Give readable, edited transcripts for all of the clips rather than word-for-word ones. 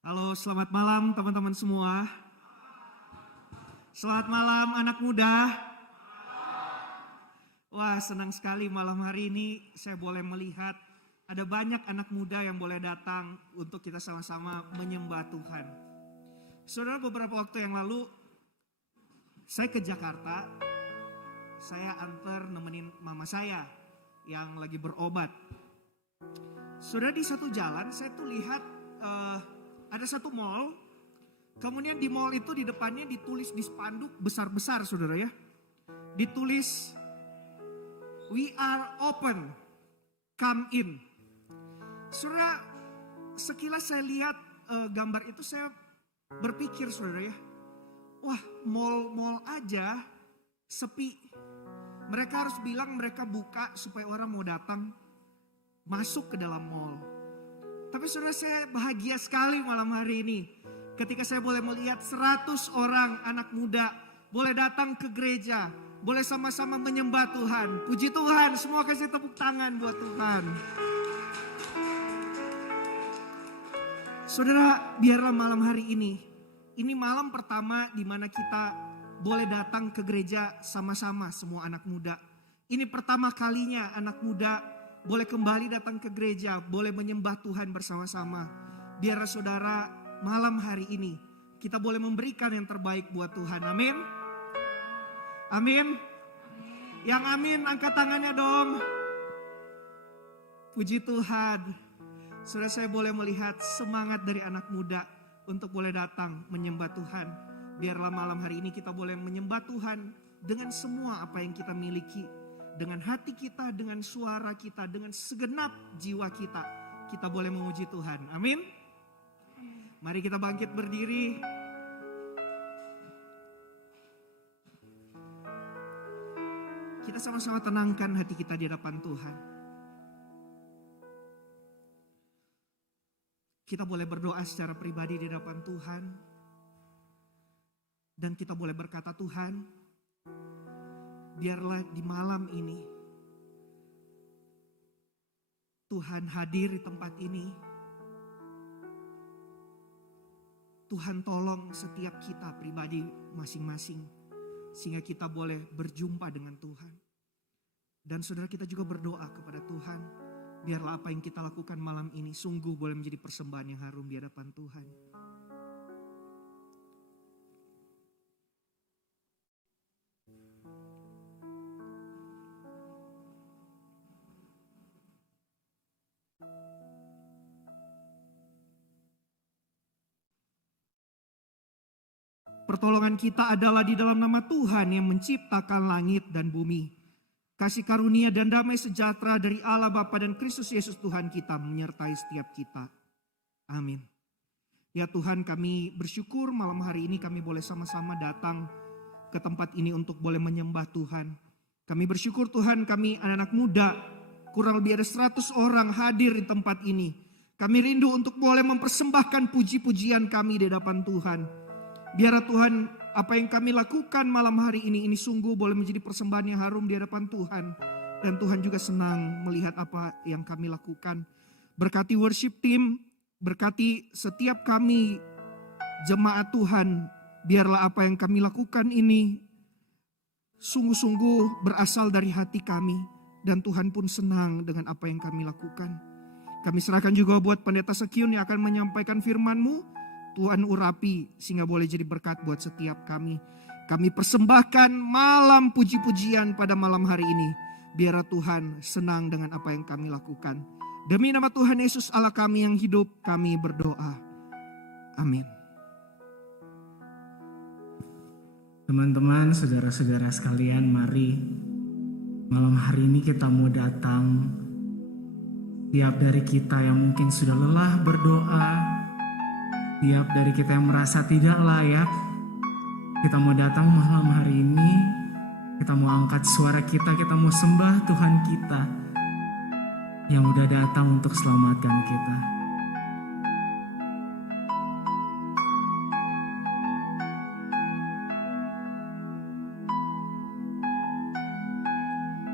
Halo, selamat malam teman-teman semua. Selamat malam anak muda. Wah, senang sekali malam hari ini saya boleh melihat ada banyak anak muda yang boleh datang untuk kita sama-sama menyembah Tuhan. Saudara, beberapa waktu yang lalu saya ke Jakarta. Saya antar nemenin mama saya yang lagi berobat. Saudara, di satu jalan saya tuh lihat ada satu mall. Kemudian di mall itu di depannya ditulis di spanduk besar-besar, saudara ya. Ditulis, "We are open, come in." Saudara, sekilas saya lihat gambar itu saya berpikir, saudara ya. Wah, mall aja sepi. Mereka harus bilang mereka buka supaya orang mau datang masuk ke dalam mall. Tapi saudara, saya bahagia sekali malam hari ini ketika saya boleh melihat 100 orang anak muda boleh datang ke gereja, boleh sama-sama menyembah Tuhan. Puji Tuhan, semua kasih tepuk tangan buat Tuhan. Saudara, biarlah malam hari ini malam pertama di mana kita boleh datang ke gereja sama-sama semua anak muda. Ini pertama kalinya anak muda boleh kembali datang ke gereja, boleh menyembah Tuhan bersama-sama. Biar saudara malam hari ini kita boleh memberikan yang terbaik buat Tuhan. Amin. Amin. Yang amin angkat tangannya dong. Puji Tuhan. Saudara, saya boleh melihat semangat dari anak muda untuk boleh datang menyembah Tuhan. Biarlah malam hari ini kita boleh menyembah Tuhan dengan semua apa yang kita miliki. Dengan hati kita, dengan suara kita, dengan segenap jiwa kita. Kita boleh memuji Tuhan. Amin. Mari kita bangkit berdiri. Kita sama-sama tenangkan hati kita di hadapan Tuhan. Kita boleh berdoa secara pribadi di hadapan Tuhan. Dan kita boleh berkata, Tuhan, biarlah di malam ini Tuhan hadir di tempat ini. Tuhan tolong setiap kita pribadi masing-masing sehingga kita boleh berjumpa dengan Tuhan. Dan saudara, kita juga berdoa kepada Tuhan, biarlah apa yang kita lakukan malam ini sungguh boleh menjadi persembahan yang harum di hadapan Tuhan. Pertolongan kita adalah di dalam nama Tuhan yang menciptakan langit dan bumi. Kasih karunia dan damai sejahtera dari Allah Bapa dan Kristus Yesus Tuhan kita menyertai setiap kita. Amin. Ya Tuhan, kami bersyukur malam hari ini kami boleh sama-sama datang ke tempat ini untuk boleh menyembah Tuhan. Kami bersyukur Tuhan, kami anak-anak muda kurang lebih ada 100 orang hadir di tempat ini. Kami rindu untuk boleh mempersembahkan puji-pujian kami di hadapan Tuhan. Biar Tuhan, apa yang kami lakukan malam hari ini sungguh boleh menjadi persembahan yang harum di hadapan Tuhan. Dan Tuhan juga senang melihat apa yang kami lakukan. Berkati worship team, berkati setiap kami jemaat Tuhan. Biarlah apa yang kami lakukan ini sungguh-sungguh berasal dari hati kami. Dan Tuhan pun senang dengan apa yang kami lakukan. Kami serahkan juga buat Pendeta Sekyun yang akan menyampaikan firman-Mu. Tuhan urapi sehingga boleh jadi berkat buat setiap kami. Kami persembahkan malam puji-pujian pada malam hari ini. Biar Tuhan senang dengan apa yang kami lakukan. Demi nama Tuhan Yesus Allah kami yang hidup, kami berdoa. Amin. Teman-teman, saudara-saudara sekalian, mari malam hari ini kita mau datang. Tiap dari kita yang mungkin sudah lelah berdoa, tiap dari kita yang merasa tidak layak, kita mau datang malam hari ini, kita mau angkat suara kita mau sembah Tuhan kita yang udah datang untuk selamatkan kita.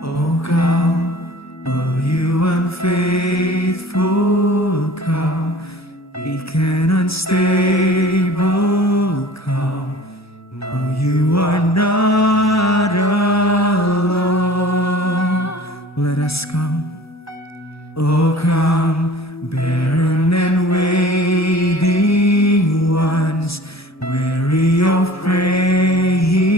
Oh Kau, oh you unfaithful Kau, we cannot stay table come. No, you are not alone. Let us come. Oh, come, barren and waiting ones, weary of praying,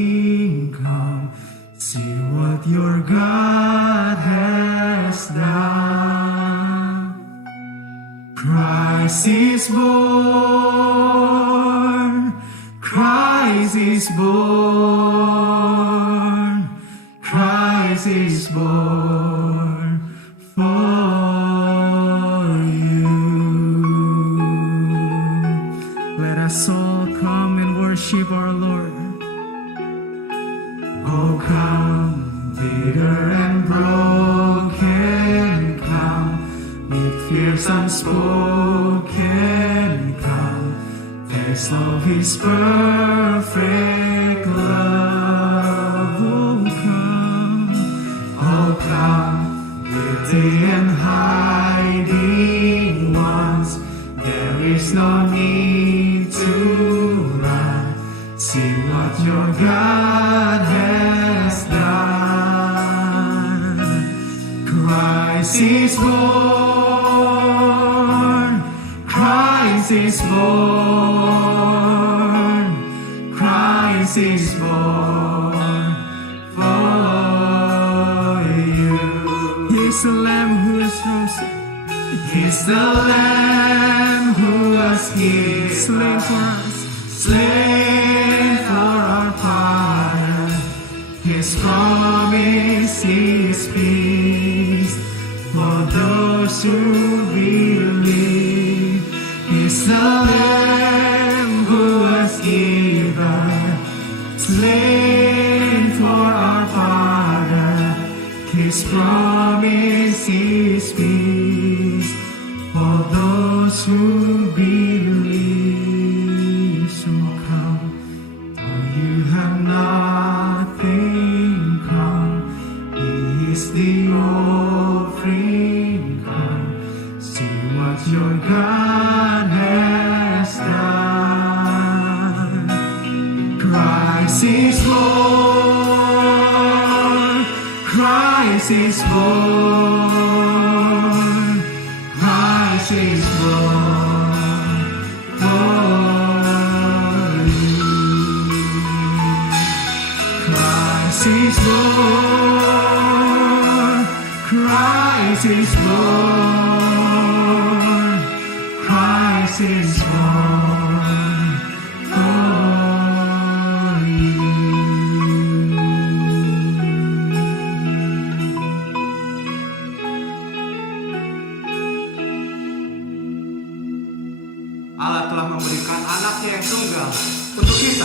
come, see what your God has done. Christ is born, Christ is born, Christ is born for you. Let us all come and worship our Lord. Oh, come, bitter and broken, come, with fears unspoken, come, taste of His perfect love. Oh, come, guilty and hiding ones, there is no need to run. See what your God has done. Christ is born, Christ is born, Christ is born for you. He's the Lamb who was chosen. He's the Lamb who was given, slain for us, slain for our pardon. His promise is peace for those who believe. He's the Lamb who was given, slain for our pardon. His promise is peace for those who believe. So come, though you have nothing, come. He is the offering, come. See what your God has done. Christ is born, Christ is born, Christ is born for you. Christ is born, Christ is born, Christ is born for you. Allah telah memberikan anaknya yang tunggal untuk kita,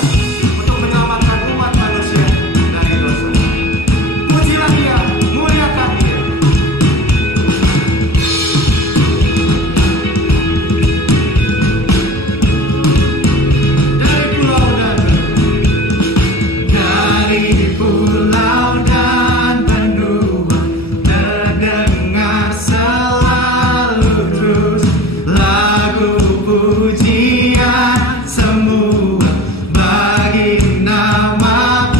untuk menyelamatkan umat manusia dari dosa. Pujilah Dia, muliakan Dia. Dari pulau dan benua terdengar selalu terus lagu pujian semua bagi nama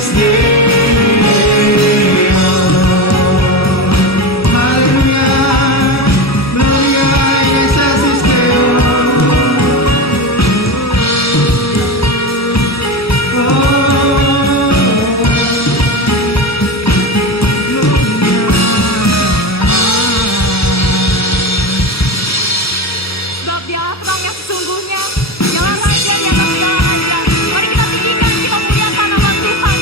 His name alone. Hallelujah, gloria in excelsis Deo. Sebab Dialah Tuhan yang sesungguhnya. Dialah Raja di atas segala raja. Mari kita tinggikan, kita muliakan nama Tuhan.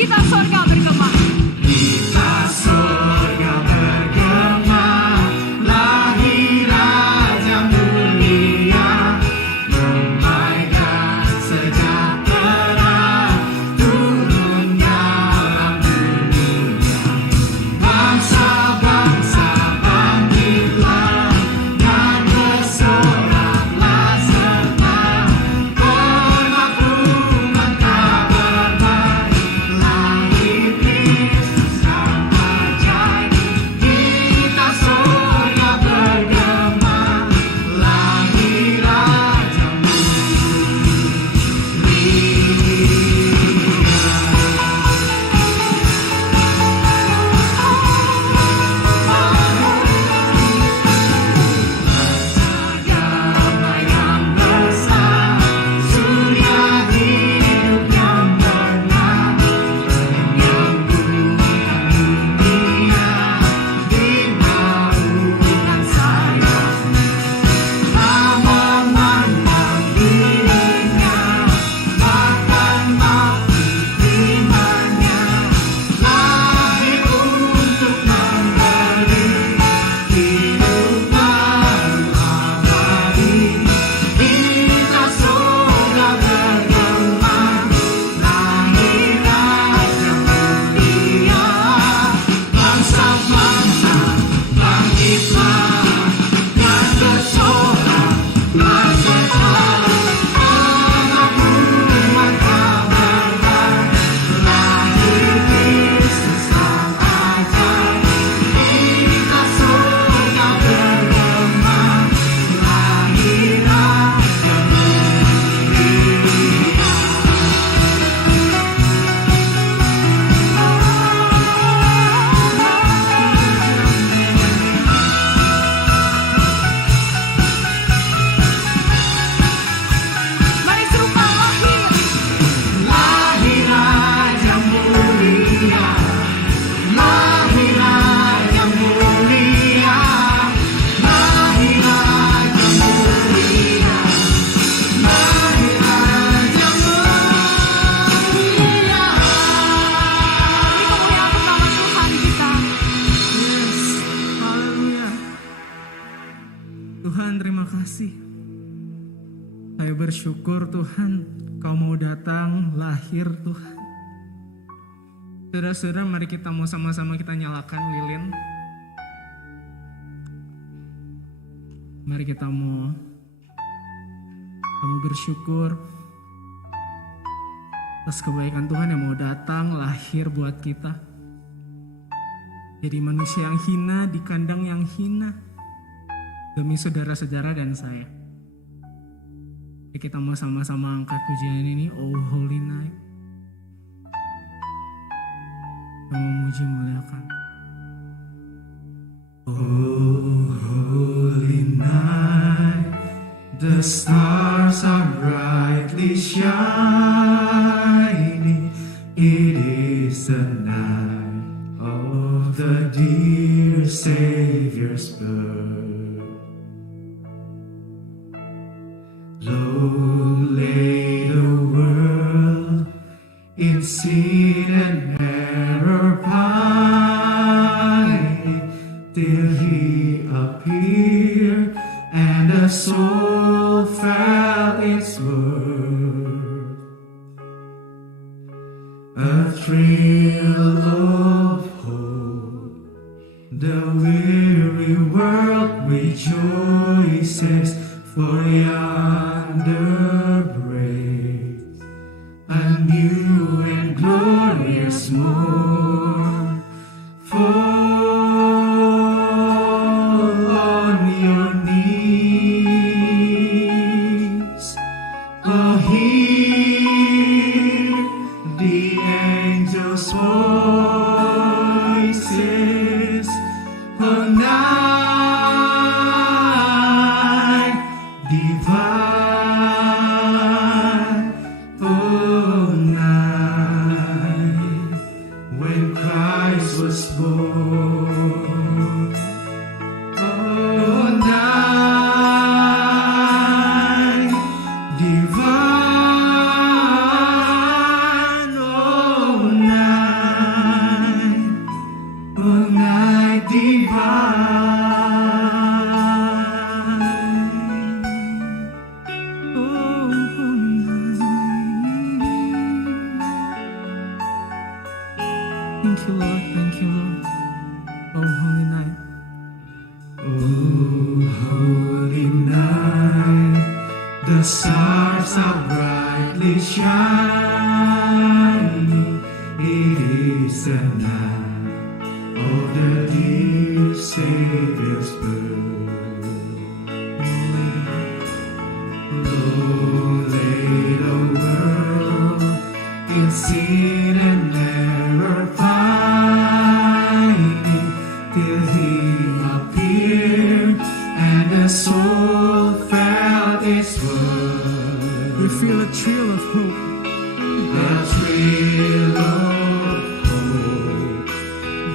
Kita sorga bergema. Kita surga bergema, lahir Raja mulia, damai dan sejahtera turun dalam dunia. Bangsa-bangsa bangkitlah dan bersoraklah serta permakluman kabar baik. Lahir Kristus sang ajaib, kita surga bergema, lahir Raja damai yang besar, surya hidup yang benar, menyambutkan dunia di naungan sayapnya. Memandang dirinya, bahkan mati imannya, lahir untuk memberi hidup baru abadi. Kita surga bergema, lahir Raja mulia. Bangsa-bangsa bangkitlah dan bersoraklah serta permakluman kabar baik. Lahir Kristus sang ajaib, kita surga bergema, lahir Raja Mari serupa lahir. Lahir Raja mulia, lahir Raja mulia, lahir Raja mulia, lahir Raja mulia. Mari memuliakan nama Tuhan kita. Haleluya. Tuhan, terima kasih. Saya bersyukur Tuhan, Kau mau datang lahir Tuhan. Saudara-saudara, mari kita mau sama-sama kita nyalakan lilin. Mari kita mau bersyukur atas kebaikan Tuhan yang mau datang lahir buat kita. Jadi manusia yang hina di kandang yang hina demi saudara-saudara dan saya. Jadi kita mau sama-sama angkat pujian ini, Oh Holy Night. Kita memuji muliakan. Oh, holy night, the stars are brightly shining. It is the night of the dear Savior's birth. Low lay the world in sin and error pining, till He appeared and a soul felt its worth. A thrill of hope, the weary world rejoices, for yonder breaks a new and glorious morn. angels' voices, oh night divine, oh night when Christ was born, oh night divine, oh night divine, oh night. Thank you, Lord. Thank you, Lord. Oh, holy night. Oh, holy night, the stars are brightly shining. It is the night of the dear Savior's birth. Though lay the world in sin and error pining, till He appeared and the soul felt its worth. We feel a thrill of hope. The thrill of hope,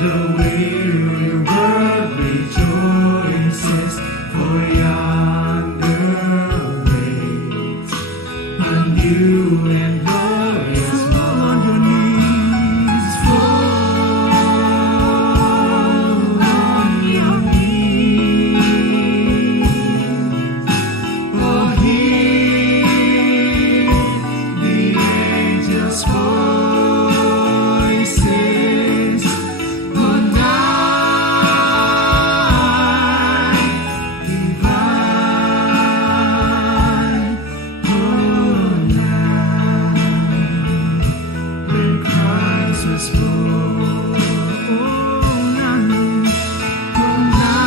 the weary world rejoices, for yonder waits a new and glorious Fall on your knees. Fall on your knees. Oh, hear the angels' voices. Oh, night divine. Oh, night when Christ was born. Oh, night. Oh, night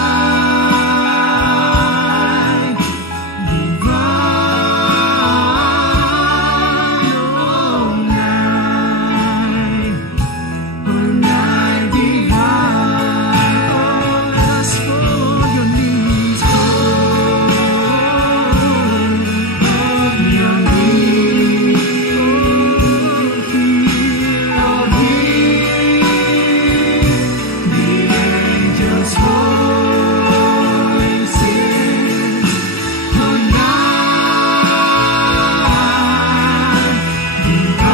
divine, oh night divine, oh let us fall on your knees, fall on your knees, oh hear the angels' voices, oh night divine,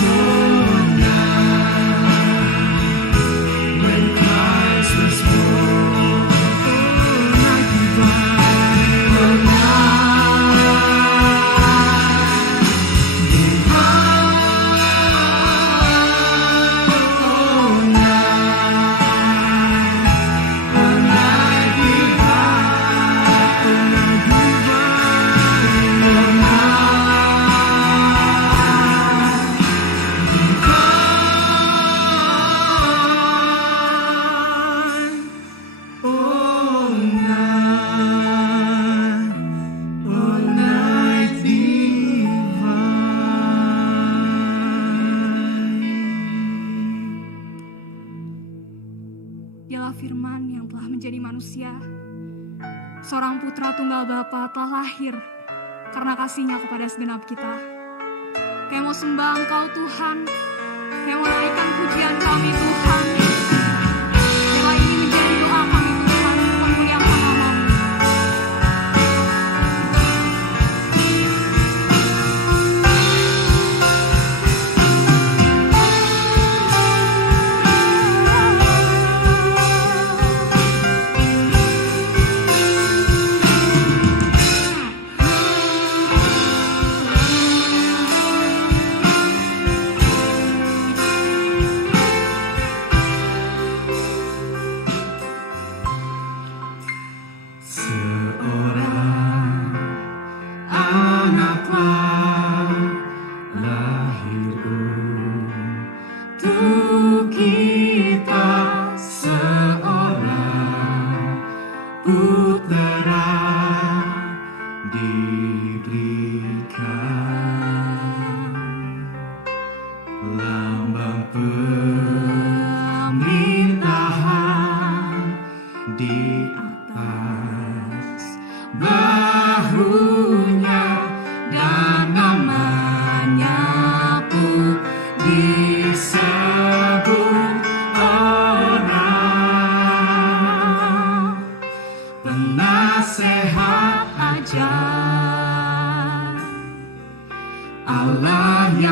oh night when Christ was born, oh night divine, oh night divine, oh night Dialah firman yang telah menjadi manusia. Seorang putra tunggal Bapa telah lahir karena kasih-Nya kepada segenap kita. Kami mau sembah Engkau Tuhan. Kami mau naikkan pujian kami Tuhan. Biarlah ini menjadi doa kami Tuhan. Memuliakan nama-Mu.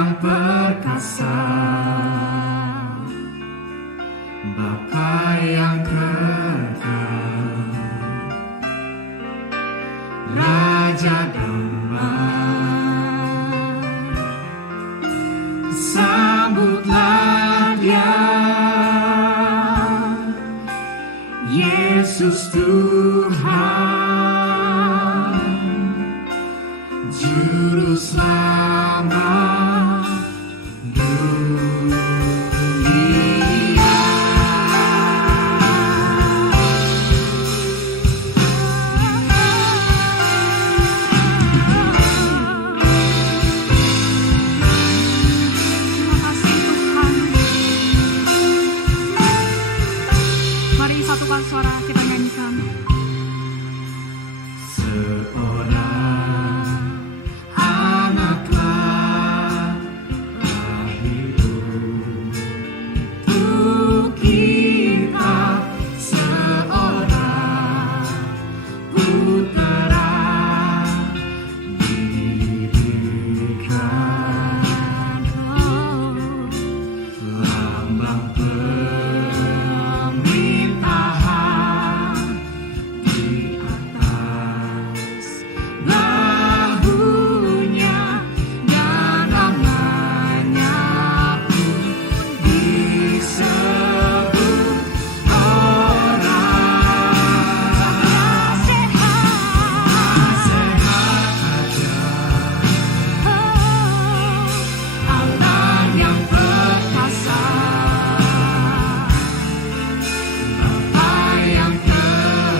yang perkasa, Bapa yang kekal, Raja damai, sambutlah Dia, Yesus Tuhan, Juru Selamat dunia. Terima kasih Tuhan. Mari satukan suara kita nyanyikan. Seorang anaklah lahir untuk kita, seorang putera diberikan, lambang pemerintahan di atas bahunya, dan namanya pun disebut orang sehat aja. Allah yang perkasa, Bapa yang kekal,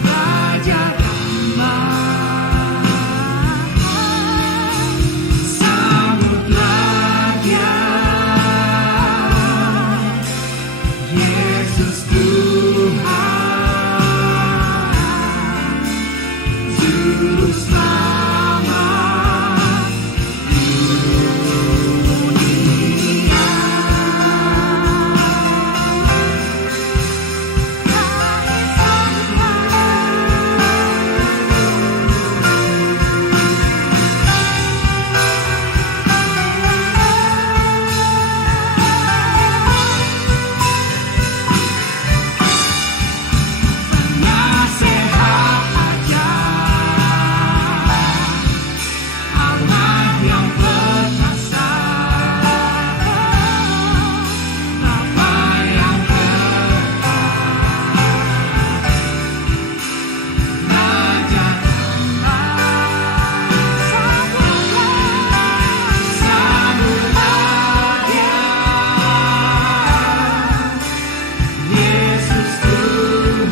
Raja damai, sambutlah Dia, Yesus Tuhan, Juru Selamat dunia. Sehat aja, Allah yang perkasa, Bapa yang kekal, Raja damai, sambutlah Dia, Yesus Tuhan,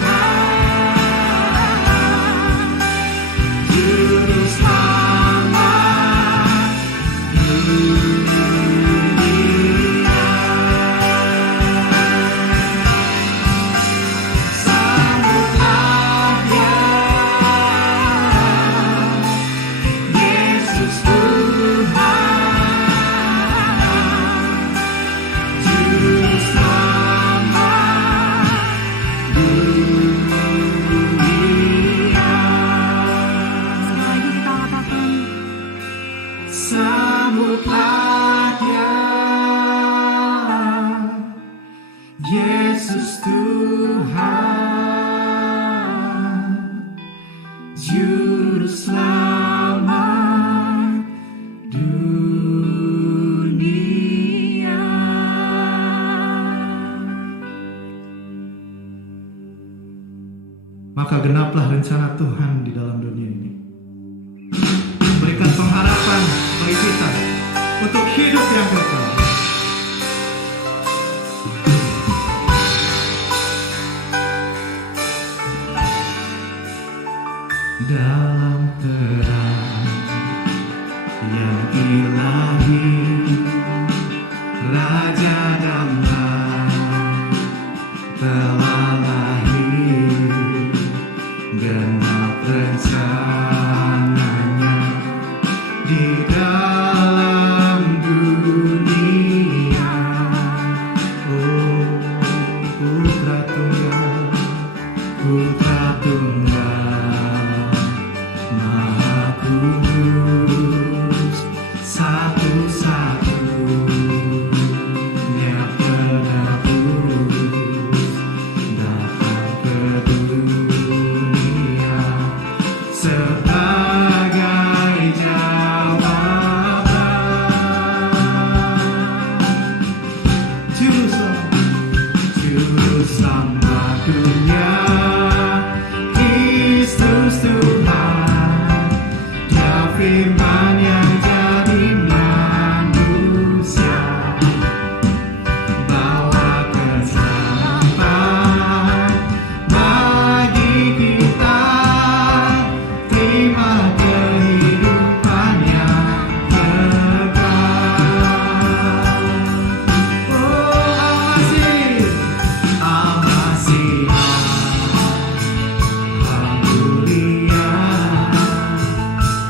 Juru Selamat dunia. Sambutlah Dia, Yesus Tuhan, Juru Selamat dunia. Sekali lagi kita katakan, Sambutlah Dia, Yesus Tuhan, Juru Selamat dunia. Maka genaplah rencana Tuhan di dalam dunia ini. Berikan pengharapan bagi kita untuk hidup yang kekal. Dalam terang yang ilahi, Raja damai telah lahir, genap rencana firman yang jadi manusia, bawa keselamatan bagi kita, terima kehidupan yang kekal. Oh Al-Masih, Haleluya,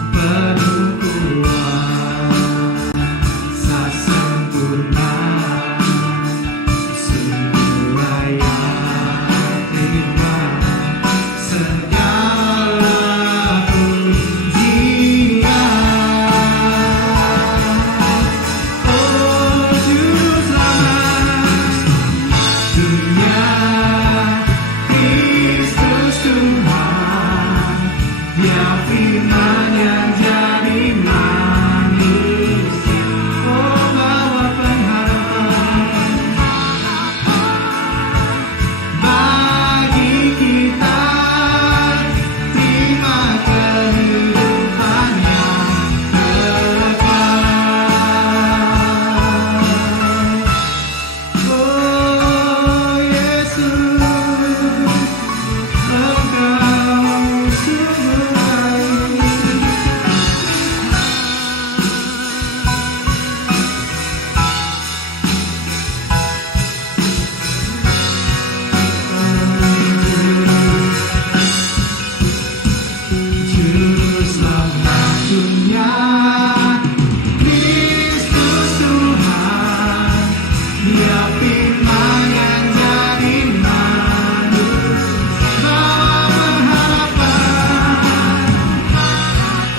penuh kuasa sempurna, sungguh layak terima segala pujian. Oh Juru Selamat dunia, Kristus Tuhan, Dia firman yang jadi manusia. Oh bawa pengharapan bagi kita, terima kehidupan yang kekal. Oh Yesus, Engkau sungguh baik. Juru Selamat dunia, Kristus Tuhan, Dia firman yang jadi manusia, bawa pengharapan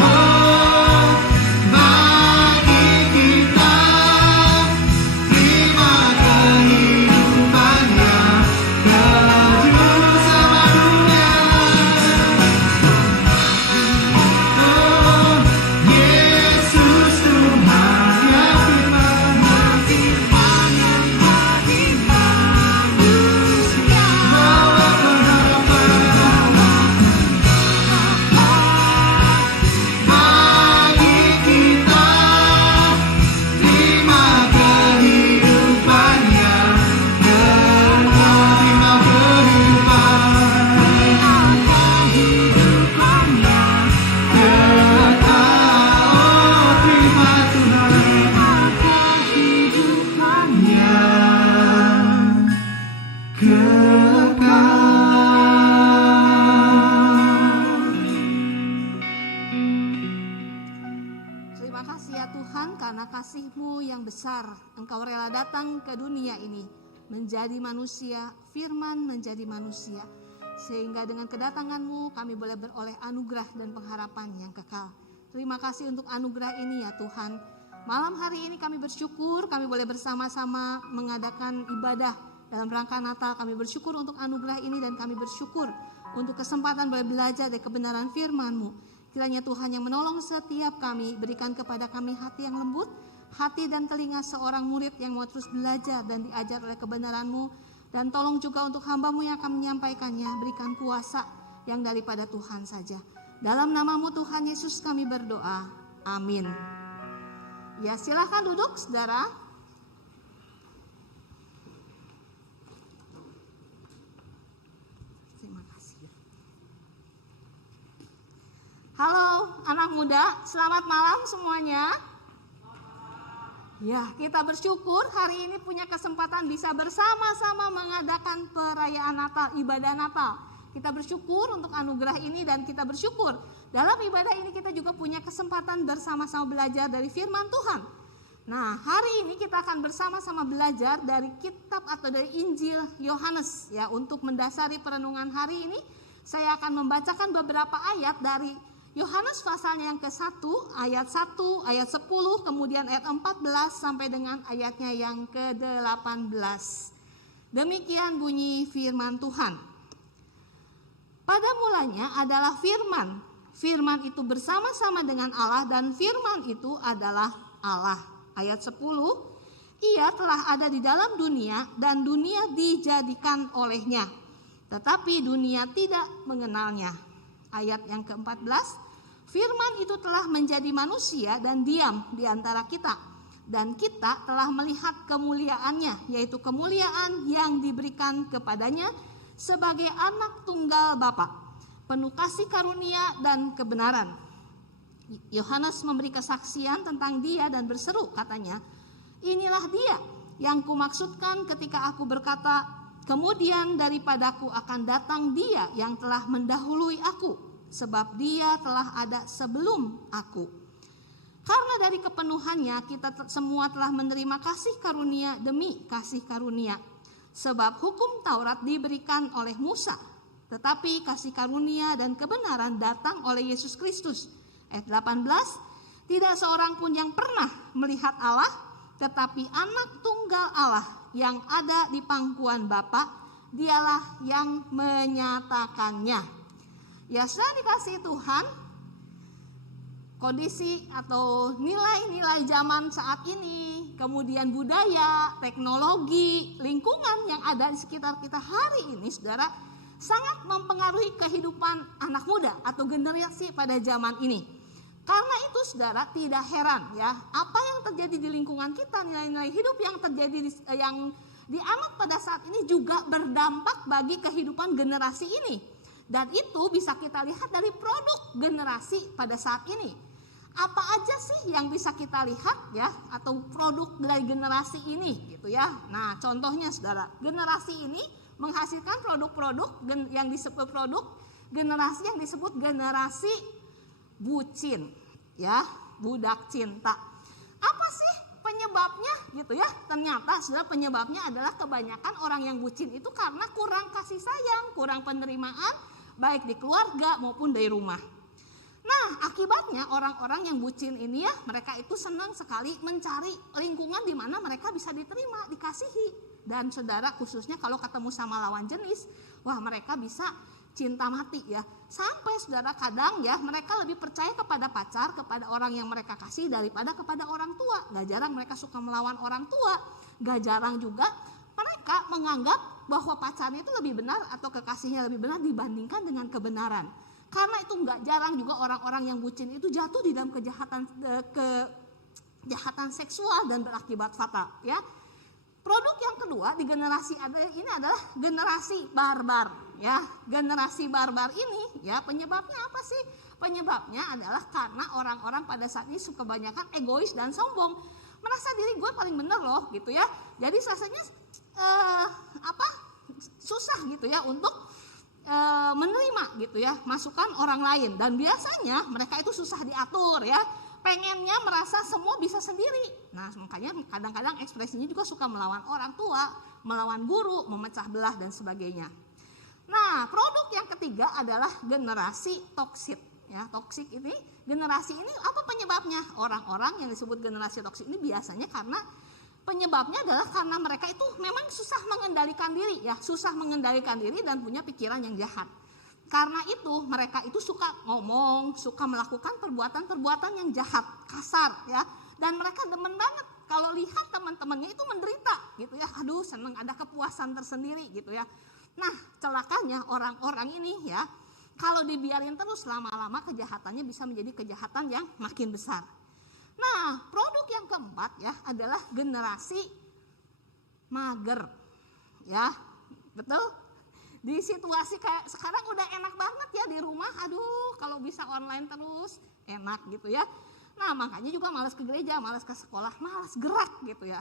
oh bagi kita, terima kehidupan yang kekal. Juru Selamat dunia, oh Yesus Tuhan, Dia firman yang jadi manusia, bawa pengharapan bagi kita, terima kehidupan yang kekal. Terima kehidupan yang kekal. Oh terima Tuhan kehidupan yang kekal. Terima kasih ya Tuhan, karena kasih-Mu yang besar, Engkau rela datang ke dunia ini, menjadi manusia, firman menjadi manusia. Sehingga dengan kedatangan-Mu kami boleh beroleh anugerah dan pengharapan yang kekal. Terima kasih untuk anugerah ini ya Tuhan. Malam hari ini kami bersyukur, kami boleh bersama-sama mengadakan ibadah dalam rangka Natal. Kami bersyukur untuk anugerah ini dan kami bersyukur untuk kesempatan boleh belajar dari kebenaran firman-Mu. Kiranya Tuhan yang menolong setiap kami, berikan kepada kami hati yang lembut, hati dan telinga seorang murid yang mau terus belajar dan diajar oleh kebenaran-Mu. Dan tolong juga untuk hamba-Mu yang akan menyampaikannya, berikan kuasa yang daripada Tuhan saja. Dalam nama-Mu Tuhan Yesus kami berdoa, amin. Ya silahkan duduk saudara. Terima kasih. Halo anak muda, selamat malam semuanya. Ya, kita bersyukur hari ini punya kesempatan bisa bersama-sama mengadakan perayaan Natal, ibadah Natal. Kita bersyukur untuk anugerah ini dan kita bersyukur dalam ibadah ini kita juga punya kesempatan bersama-sama belajar dari firman Tuhan. Nah, hari ini kita akan bersama-sama belajar dari kitab atau dari Injil Yohanes. Ya, untuk mendasari perenungan hari ini, saya akan membacakan beberapa ayat dari Yohanes pasalnya yang ke-1, ayat 1, ayat 10, kemudian ayat 14 sampai dengan ayatnya yang ke-18. Demikian bunyi firman Tuhan. Pada mulanya adalah firman. Firman itu bersama-sama dengan Allah dan firman itu adalah Allah. Ayat 10, Ia telah ada di dalam dunia dan dunia dijadikan olehnya, tetapi dunia tidak mengenalnya. Ayat yang ke-14, Firman itu telah menjadi manusia dan diam di antara kita. Dan kita telah melihat kemuliaannya, yaitu kemuliaan yang diberikan kepadanya sebagai anak tunggal Bapa, penuh kasih karunia dan kebenaran. Yohanes memberi kesaksian tentang dia dan berseru, katanya, inilah dia yang kumaksudkan ketika aku berkata, kemudian daripadaku akan datang dia yang telah mendahului aku, sebab dia telah ada sebelum aku. Karena dari kepenuhannya kita semua telah menerima kasih karunia demi kasih karunia. Sebab hukum Taurat diberikan oleh Musa, tetapi kasih karunia dan kebenaran datang oleh Yesus Kristus. Ayat 18, tidak seorang pun yang pernah melihat Allah, tetapi anak tunggal Allah yang ada di pangkuan Bapa, dialah yang menyatakannya. Ya, sudah dikasih Tuhan, kondisi atau nilai-nilai zaman saat ini, kemudian budaya, teknologi, lingkungan yang ada di sekitar kita hari ini, saudara, sangat mempengaruhi kehidupan anak muda atau generasi pada zaman ini. Karena itu, saudara, tidak heran ya, apa yang terjadi di lingkungan kita, nilai-nilai hidup yang terjadi yang dianut pada saat ini juga berdampak bagi kehidupan generasi ini. Dan itu bisa kita lihat dari produk generasi pada saat ini. Apa aja sih yang bisa kita lihat ya, atau produk dari generasi ini gitu ya. Nah, contohnya saudara, generasi ini menghasilkan produk-produk yang disebut generasi yang disebut generasi bucin ya, budak cinta. Apa sih penyebabnya gitu ya? Ternyata saudara, penyebabnya adalah kebanyakan orang yang bucin itu karena kurang kasih sayang, kurang penerimaan baik di keluarga maupun dari rumah. Nah, akibatnya orang-orang yang bucin ini ya, mereka itu senang sekali mencari lingkungan di mana mereka bisa diterima, dikasihi. Dan saudara, khususnya kalau ketemu sama lawan jenis, wah mereka bisa cinta mati ya. Sampai saudara kadang ya, mereka lebih percaya kepada pacar, kepada orang yang mereka kasih daripada kepada orang tua. Gak jarang mereka suka melawan orang tua. Gak jarang juga mereka menganggap bahwa pacarnya itu lebih benar atau kekasihnya lebih benar dibandingkan dengan kebenaran. Karena itu nggak jarang juga orang-orang yang bucin itu jatuh di dalam kejahatan seksual dan berakibat fatal ya. Produk yang kedua di generasi ini adalah generasi barbar ya. Generasi barbar ini ya, penyebabnya apa sih? Penyebabnya adalah karena orang-orang pada saat ini suka kebanyakan egois dan sombong. Merasa diri gue paling benar loh gitu ya. Jadi rasanya susah gitu ya untuk menerima gitu ya masukan orang lain, dan biasanya mereka itu susah diatur ya, pengennya merasa semua bisa sendiri. Nah, makanya kadang-kadang ekspresinya juga suka melawan orang tua, melawan guru, memecah belah dan sebagainya. Nah, produk yang ketiga adalah generasi toksik ya. Toksik ini, generasi ini apa penyebabnya? Orang-orang yang disebut generasi toksik ini biasanya karena penyebabnya adalah karena mereka itu memang susah mengendalikan diri ya, susah mengendalikan diri dan punya pikiran yang jahat. Karena itu mereka itu suka ngomong, suka melakukan perbuatan-perbuatan yang jahat, kasar ya. Dan mereka demen banget kalau lihat teman-temannya itu menderita gitu ya. Aduh, seneng, ada kepuasan tersendiri gitu ya. Nah, celakanya orang-orang ini ya, kalau dibiarin terus lama-lama kejahatannya bisa menjadi kejahatan yang makin besar. Nah, produk yang keempat ya adalah generasi mager ya, betul? Di situasi kayak sekarang udah enak banget ya di rumah, aduh kalau bisa online terus enak gitu ya. Nah, makanya juga malas ke gereja, malas ke sekolah, malas gerak gitu ya.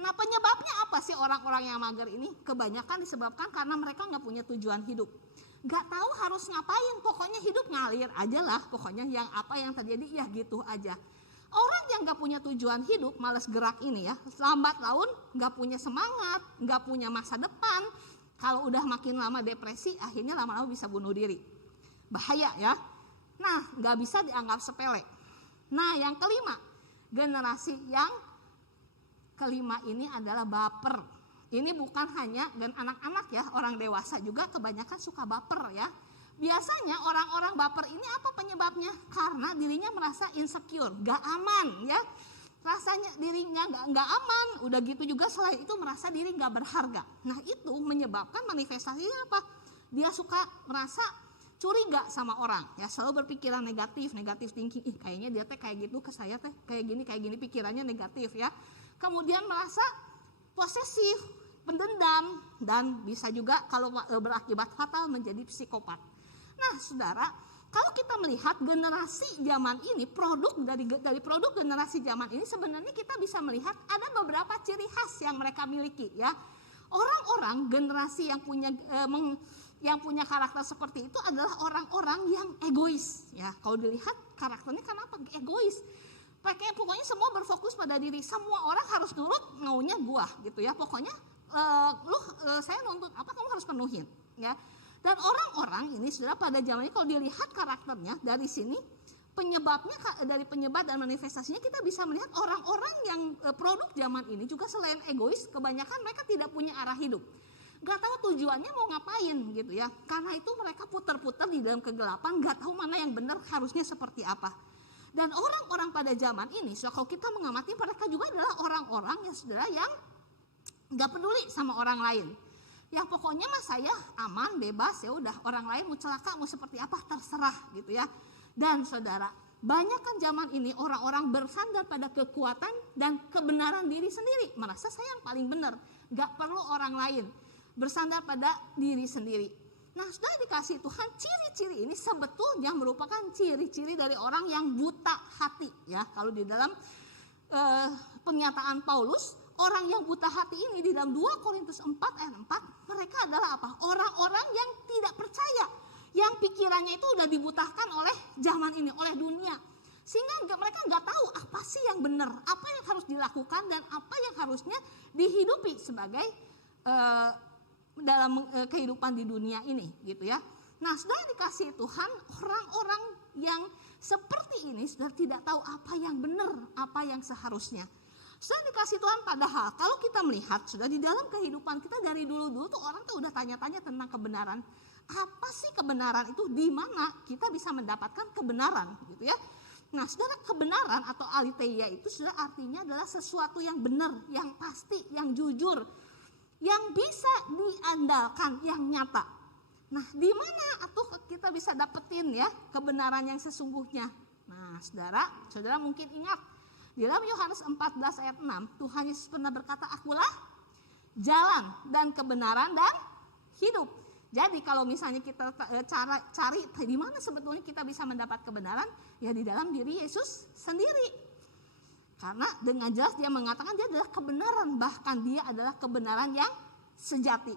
Nah, penyebabnya apa sih orang-orang yang mager ini? Kebanyakan disebabkan karena mereka gak punya tujuan hidup. Gak tahu harus ngapain, pokoknya hidup ngalir aja lah, pokoknya yang apa yang terjadi ya gitu aja. Orang yang gak punya tujuan hidup, malas gerak ini ya, lambat laun gak punya semangat, gak punya masa depan. Kalau udah makin lama depresi, akhirnya lama-lama bisa bunuh diri. Bahaya ya. Nah, gak bisa dianggap sepele. Nah, yang kelima, generasi yang kelima ini adalah baper. Ini bukan hanya anak-anak ya, orang dewasa juga kebanyakan suka baper ya. Biasanya orang-orang baper ini apa penyebabnya? Karena dirinya merasa insecure, gak aman ya. Rasanya dirinya gak aman, udah gitu juga selain itu merasa diri gak berharga. Nah, itu menyebabkan manifestasinya apa? Dia suka merasa curiga sama orang, ya selalu berpikiran negatif thinking, kayaknya dia teh kayak gitu ke saya teh kayak gini, pikirannya negatif ya. Kemudian merasa posesif, pendendam, dan bisa juga kalau berakibat fatal menjadi psikopat. Nah, saudara, kalau kita melihat generasi zaman ini, produk dari produk generasi zaman ini, sebenarnya kita bisa melihat ada beberapa ciri khas yang mereka miliki ya. Orang-orang generasi yang punya karakter seperti itu adalah orang-orang yang egois ya. Kalau dilihat karakternya kenapa egois? Pokoknya semua berfokus pada diri, semua orang harus nurut maunya gua gitu ya. Pokoknya saya nuntut apa kamu harus penuhin ya. Dan orang-orang ini sudah pada zaman ini kalau dilihat karakternya dari sini, dari penyebab dan manifestasinya kita bisa melihat orang-orang yang produk zaman ini juga selain egois, kebanyakan mereka tidak punya arah hidup. Gak tahu tujuannya mau ngapain gitu ya. Karena itu mereka putar-putar di dalam kegelapan, gak tahu mana yang benar harusnya seperti apa. Dan orang-orang pada zaman ini, kalau kita mengamati mereka juga adalah orang-orang yang saudara yang gak peduli sama orang lain. Yang pokoknya mah saya aman, bebas, ya udah orang lain mau celaka mau seperti apa terserah gitu ya. Dan saudara, banyak kan zaman ini orang-orang bersandar pada kekuatan dan kebenaran diri sendiri, merasa saya yang paling benar, gak perlu orang lain, bersandar pada diri sendiri. Nah, sudah dikasih Tuhan, ciri-ciri ini sebetulnya merupakan ciri-ciri dari orang yang buta hati ya. Kalau di dalam pernyataan Paulus, orang yang buta hati ini di dalam 2 Korintus 4 ayat 4, mereka adalah apa? Orang-orang yang tidak percaya, yang pikirannya itu udah dibutahkan oleh zaman ini, oleh dunia. Sehingga mereka nggak tahu apa sih yang benar, apa yang harus dilakukan dan apa yang harusnya dihidupi sebagai dalam kehidupan di dunia ini gitu ya. Nah, sudah dikasih Tuhan, orang-orang yang seperti ini sudah tidak tahu apa yang benar, apa yang seharusnya. Sudah dikasih Tuhan, padahal kalau kita melihat sudah di dalam kehidupan kita dari dulu-dulu tuh orang tuh udah tanya-tanya tentang kebenaran. Apa sih kebenaran itu, di mana kita bisa mendapatkan kebenaran gitu ya. Nah, saudara, kebenaran atau aletheia itu sudah artinya adalah sesuatu yang benar, yang pasti, yang jujur, yang bisa diandalkan, yang nyata. Nah, di mana atau kita bisa dapetin ya kebenaran yang sesungguhnya? Nah, saudara mungkin ingat di dalam Yohanes 14 ayat 6, Tuhan Yesus pernah berkata, akulah jalan dan kebenaran dan hidup. Jadi kalau misalnya kita cari di mana sebetulnya kita bisa mendapat kebenaran, ya di dalam diri Yesus sendiri. Karena dengan jelas dia mengatakan dia adalah kebenaran, bahkan dia adalah kebenaran yang sejati.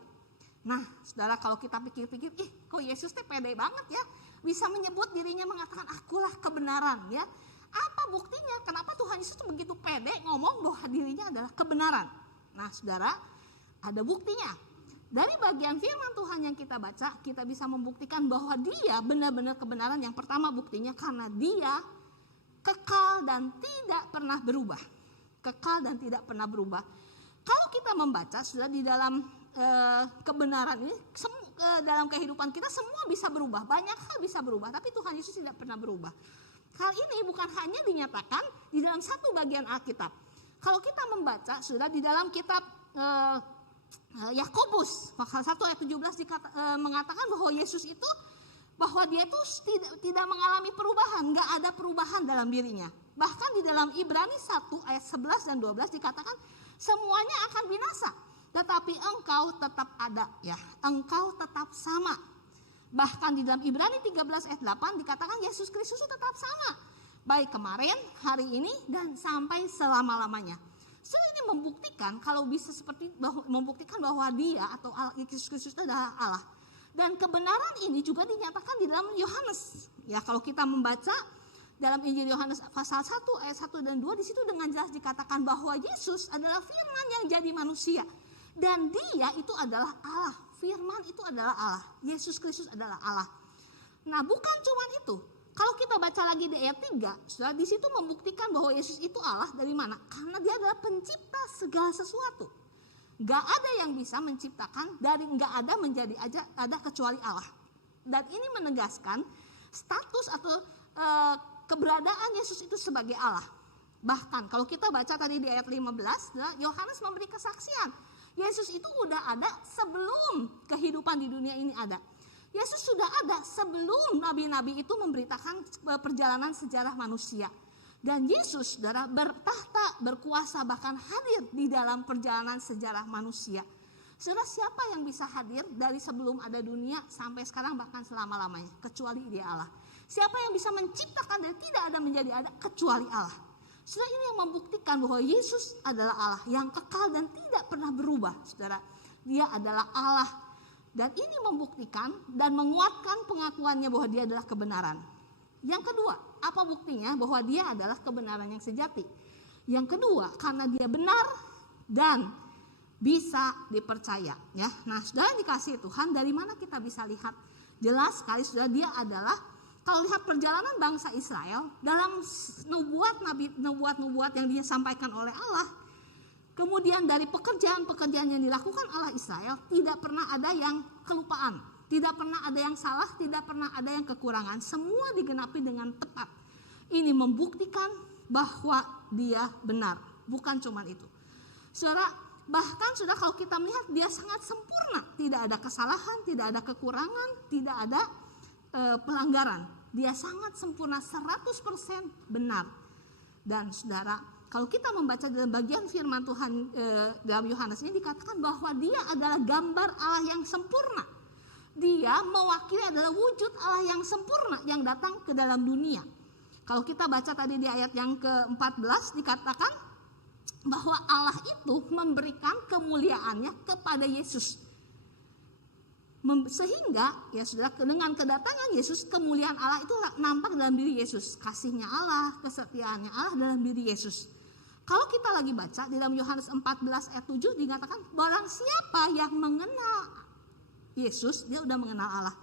Nah, saudara, kalau kita pikir-pikir, kok Yesus teh pede banget ya, bisa menyebut dirinya mengatakan akulah kebenaran ya. Apa buktinya? Kenapa Tuhan Yesus begitu pede ngomong bahwa dirinya adalah kebenaran? Nah, saudara, ada buktinya. Dari bagian firman Tuhan yang kita baca, kita bisa membuktikan bahwa dia benar-benar kebenaran. Yang pertama buktinya karena dia kekal dan tidak pernah berubah. Kekal dan tidak pernah berubah. Kalau kita membaca, sudah di dalam kebenaran ini, dalam kehidupan kita semua bisa berubah. Banyak hal bisa berubah, tapi Tuhan Yesus tidak pernah berubah. Hal ini bukan hanya dinyatakan di dalam satu bagian Alkitab. Kalau kita membaca, sudah di dalam kitab Yakobus pasal 1 ayat 17 mengatakan bahwa Yesus itu, bahwa dia itu tidak mengalami perubahan, nggak ada perubahan dalam dirinya. Bahkan di dalam Ibrani 1 ayat 11 dan 12 dikatakan semuanya akan binasa, tetapi engkau tetap ada ya, engkau tetap sama. Bahkan di dalam Ibrani 13 ayat 8 dikatakan Yesus Kristus itu tetap sama, baik kemarin, hari ini, dan sampai selama-lamanya. Setelah ini membuktikan, kalau bisa membuktikan bahwa dia atau Yesus Kristus itu adalah Allah. Dan kebenaran ini juga dinyatakan di dalam Yohanes. Ya, kalau kita membaca dalam Injil Yohanes pasal 1 ayat 1 dan 2, di situ dengan jelas dikatakan bahwa Yesus adalah firman yang jadi manusia. Dan dia itu adalah Allah. Firman itu adalah Allah. Yesus Kristus adalah Allah. Nah, bukan cuma itu. Kalau kita baca lagi di ayat 3, sudah di situ membuktikan bahwa Yesus itu Allah dari mana? Karena dia adalah pencipta segala sesuatu. Gak ada yang bisa menciptakan dari gak ada menjadi ada kecuali Allah. Dan ini menegaskan status atau keberadaan Yesus itu sebagai Allah. Bahkan kalau kita baca tadi di ayat 15, Yohanes memberi kesaksian. Yesus itu udah ada sebelum kehidupan di dunia ini ada. Yesus sudah ada sebelum nabi-nabi itu memberitakan perjalanan sejarah manusia. Dan Yesus, saudara, bertahta, berkuasa, bahkan hadir di dalam perjalanan sejarah manusia. Saudara, siapa yang bisa hadir dari sebelum ada dunia sampai sekarang bahkan selama-lamanya? Kecuali Dia Allah. Siapa yang bisa menciptakan dan tidak ada menjadi ada? Kecuali Allah. Saudara, ini yang membuktikan bahwa Yesus adalah Allah yang kekal dan tidak pernah berubah. Saudara, Dia adalah Allah. Dan ini membuktikan dan menguatkan pengakuannya bahwa Dia adalah kebenaran. Yang kedua, apa buktinya bahwa Dia adalah kebenaran yang sejati? Yang kedua, karena Dia benar dan bisa dipercaya. Ya, nah, saudara dikasih Tuhan, dari mana kita bisa lihat jelas sekali, saudara, Dia adalah, kalau lihat perjalanan bangsa Israel dalam nubuat yang disampaikan oleh Allah. Kemudian dari pekerjaan-pekerjaan yang dilakukan oleh Israel, tidak pernah ada yang kelupaan, tidak pernah ada yang salah, tidak pernah ada yang kekurangan. Semua digenapi dengan tepat. Ini membuktikan bahwa Dia benar, bukan cuma itu. Saudara, bahkan saudara, kalau kita melihat Dia sangat sempurna, tidak ada kesalahan, tidak ada kekurangan, tidak ada pelanggaran. Dia sangat sempurna, 100% benar. Dan saudara, kalau kita membaca dalam bagian firman Tuhan dalam Yohanes ini dikatakan bahwa Dia adalah gambar Allah yang sempurna. Dia mewakili adalah wujud Allah yang sempurna yang datang ke dalam dunia. Kalau kita baca tadi di ayat yang ke-14 dikatakan bahwa Allah itu memberikan kemuliaannya kepada Yesus. Sehingga ya saudara, dengan kedatangan Yesus, kemuliaan Allah itu nampak dalam diri Yesus. Kasihnya Allah, kesetiaannya Allah dalam diri Yesus. Kalau kita lagi baca di dalam Yohanes 14 ayat 7 dikatakan barang siapa yang mengenal Yesus, dia udah mengenal Allah.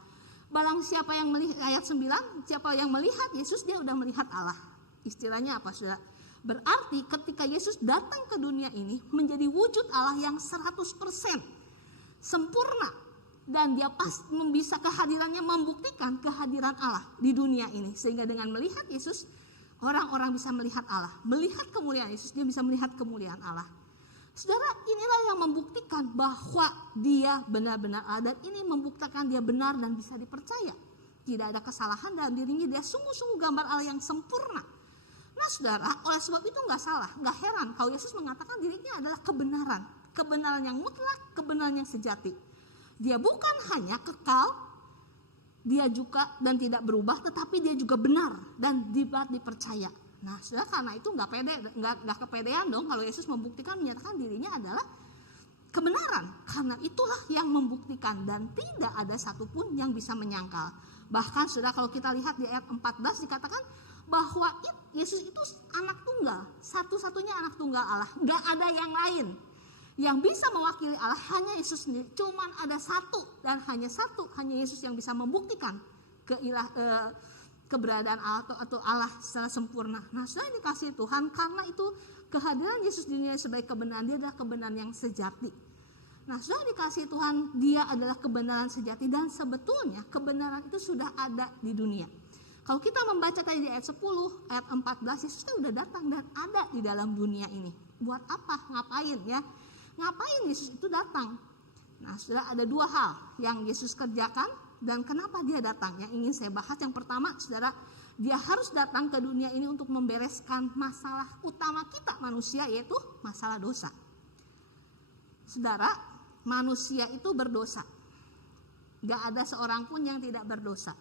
Barang siapa yang melihat, ayat 9, siapa yang melihat Yesus, dia udah melihat Allah. Istilahnya apa, saudara? Berarti ketika Yesus datang ke dunia ini menjadi wujud Allah yang 100% sempurna. Dan Dia bisa kehadirannya membuktikan kehadiran Allah di dunia ini. Sehingga dengan melihat Yesus, orang-orang bisa melihat Allah. Melihat kemuliaan Yesus, dia bisa melihat kemuliaan Allah. Saudara, inilah yang membuktikan bahwa Dia benar-benar Allah. Dan ini membuktikan Dia benar dan bisa dipercaya. Tidak ada kesalahan dalam dirinya. Dia sungguh-sungguh gambar Allah yang sempurna. Nah saudara, oleh sebab itu gak salah, gak heran kalau Yesus mengatakan dirinya adalah kebenaran. Kebenaran yang mutlak, kebenaran yang sejati. Dia bukan hanya kekal, Dia juga dan tidak berubah, tetapi Dia juga benar dan dipercaya. Nah, saudara, karena itu nggak kepedean dong kalau Yesus menyatakan dirinya adalah kebenaran. Karena itulah yang membuktikan dan tidak ada satupun yang bisa menyangkal. Bahkan saudara, kalau kita lihat di ayat 14 dikatakan bahwa Yesus itu anak tunggal, satu-satunya anak tunggal Allah. Nggak ada yang lain yang bisa mewakili Allah, hanya Yesus sendiri. Cuman ada satu dan hanya satu, hanya Yesus yang bisa membuktikan keberadaan Allah atau Allah secara sempurna. Nah, saya dikasih Tuhan, karena itu kehadiran Yesus di dunia sebagai kebenaran, Dia adalah kebenaran yang sejati. Nah, saya dikasih Tuhan, Dia adalah kebenaran sejati dan sebetulnya kebenaran itu sudah ada di dunia. Kalau kita membaca tadi di ayat 10, ayat 14, Yesus sudah datang dan ada di dalam dunia ini. Buat apa? Ngapain ya? Ngapain Yesus itu datang? Nah, sudah ada dua hal yang Yesus kerjakan dan kenapa Dia datang. Yang ingin saya bahas, yang pertama, saudara, Dia harus datang ke dunia ini untuk membereskan masalah utama kita manusia, yaitu masalah dosa. Saudara, manusia itu berdosa. Gak ada seorang pun yang tidak berdosa.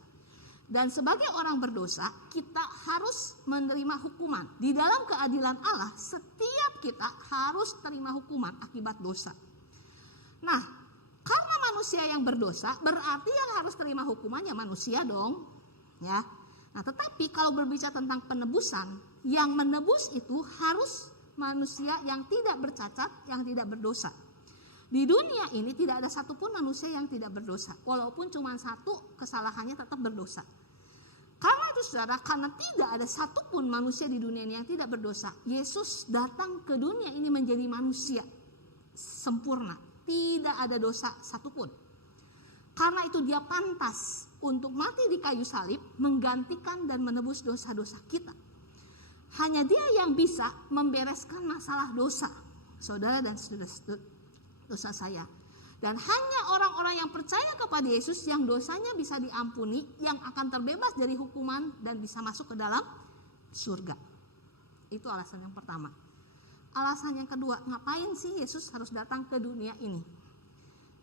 Dan sebagai orang berdosa, kita harus menerima hukuman. Di dalam keadilan Allah, setiap kita harus terima hukuman akibat dosa. Nah, karena manusia yang berdosa, berarti yang harus terima hukuman ya manusia dong. Ya. Nah, tetapi kalau berbicara tentang penebusan, yang menebus itu harus manusia yang tidak bercacat, yang tidak berdosa. Di dunia ini tidak ada satupun manusia yang tidak berdosa. Walaupun cuma satu kesalahannya tetap berdosa. Karena itu saudara, karena tidak ada satupun manusia di dunia ini yang tidak berdosa, Yesus datang ke dunia ini menjadi manusia sempurna. Tidak ada dosa satupun. Karena itu Dia pantas untuk mati di kayu salib, menggantikan dan menebus dosa-dosa kita. Hanya Dia yang bisa membereskan masalah dosa saudara dan saudara dosa saya. Dan hanya orang-orang yang percaya kepada Yesus yang dosanya bisa diampuni, yang akan terbebas dari hukuman dan bisa masuk ke dalam surga. Itu alasan yang pertama. Alasan yang kedua, ngapain sih Yesus harus datang ke dunia ini?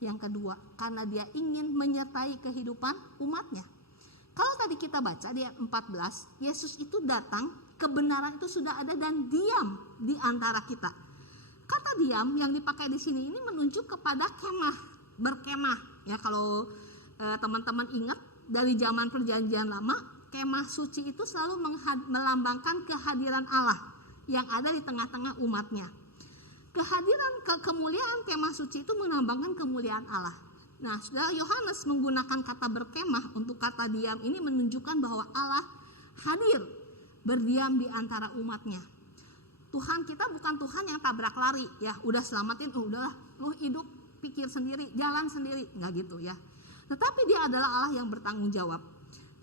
Yang kedua, karena dia ingin menyertai kehidupan umatnya. Kalau tadi kita baca di ayat 14, Yesus itu datang, kebenaran itu sudah ada dan diam di antara kita. Kata diam yang dipakai di sini ini menunjuk kepada kemah, berkemah. Ya, kalau teman-teman ingat dari zaman Perjanjian Lama, kemah suci itu selalu melambangkan kehadiran Allah yang ada di tengah-tengah umatnya. Kehadiran kemuliaan kemah suci itu melambangkan kemuliaan Allah. Nah, Saudara, Yohanes menggunakan kata berkemah untuk kata diam ini menunjukkan bahwa Allah hadir berdiam di antara umatnya. Tuhan kita bukan Tuhan yang tabrak lari, ya udah selamatin, udahlah lu hidup pikir sendiri, jalan sendiri, nggak gitu ya. Tetapi dia adalah Allah yang bertanggung jawab.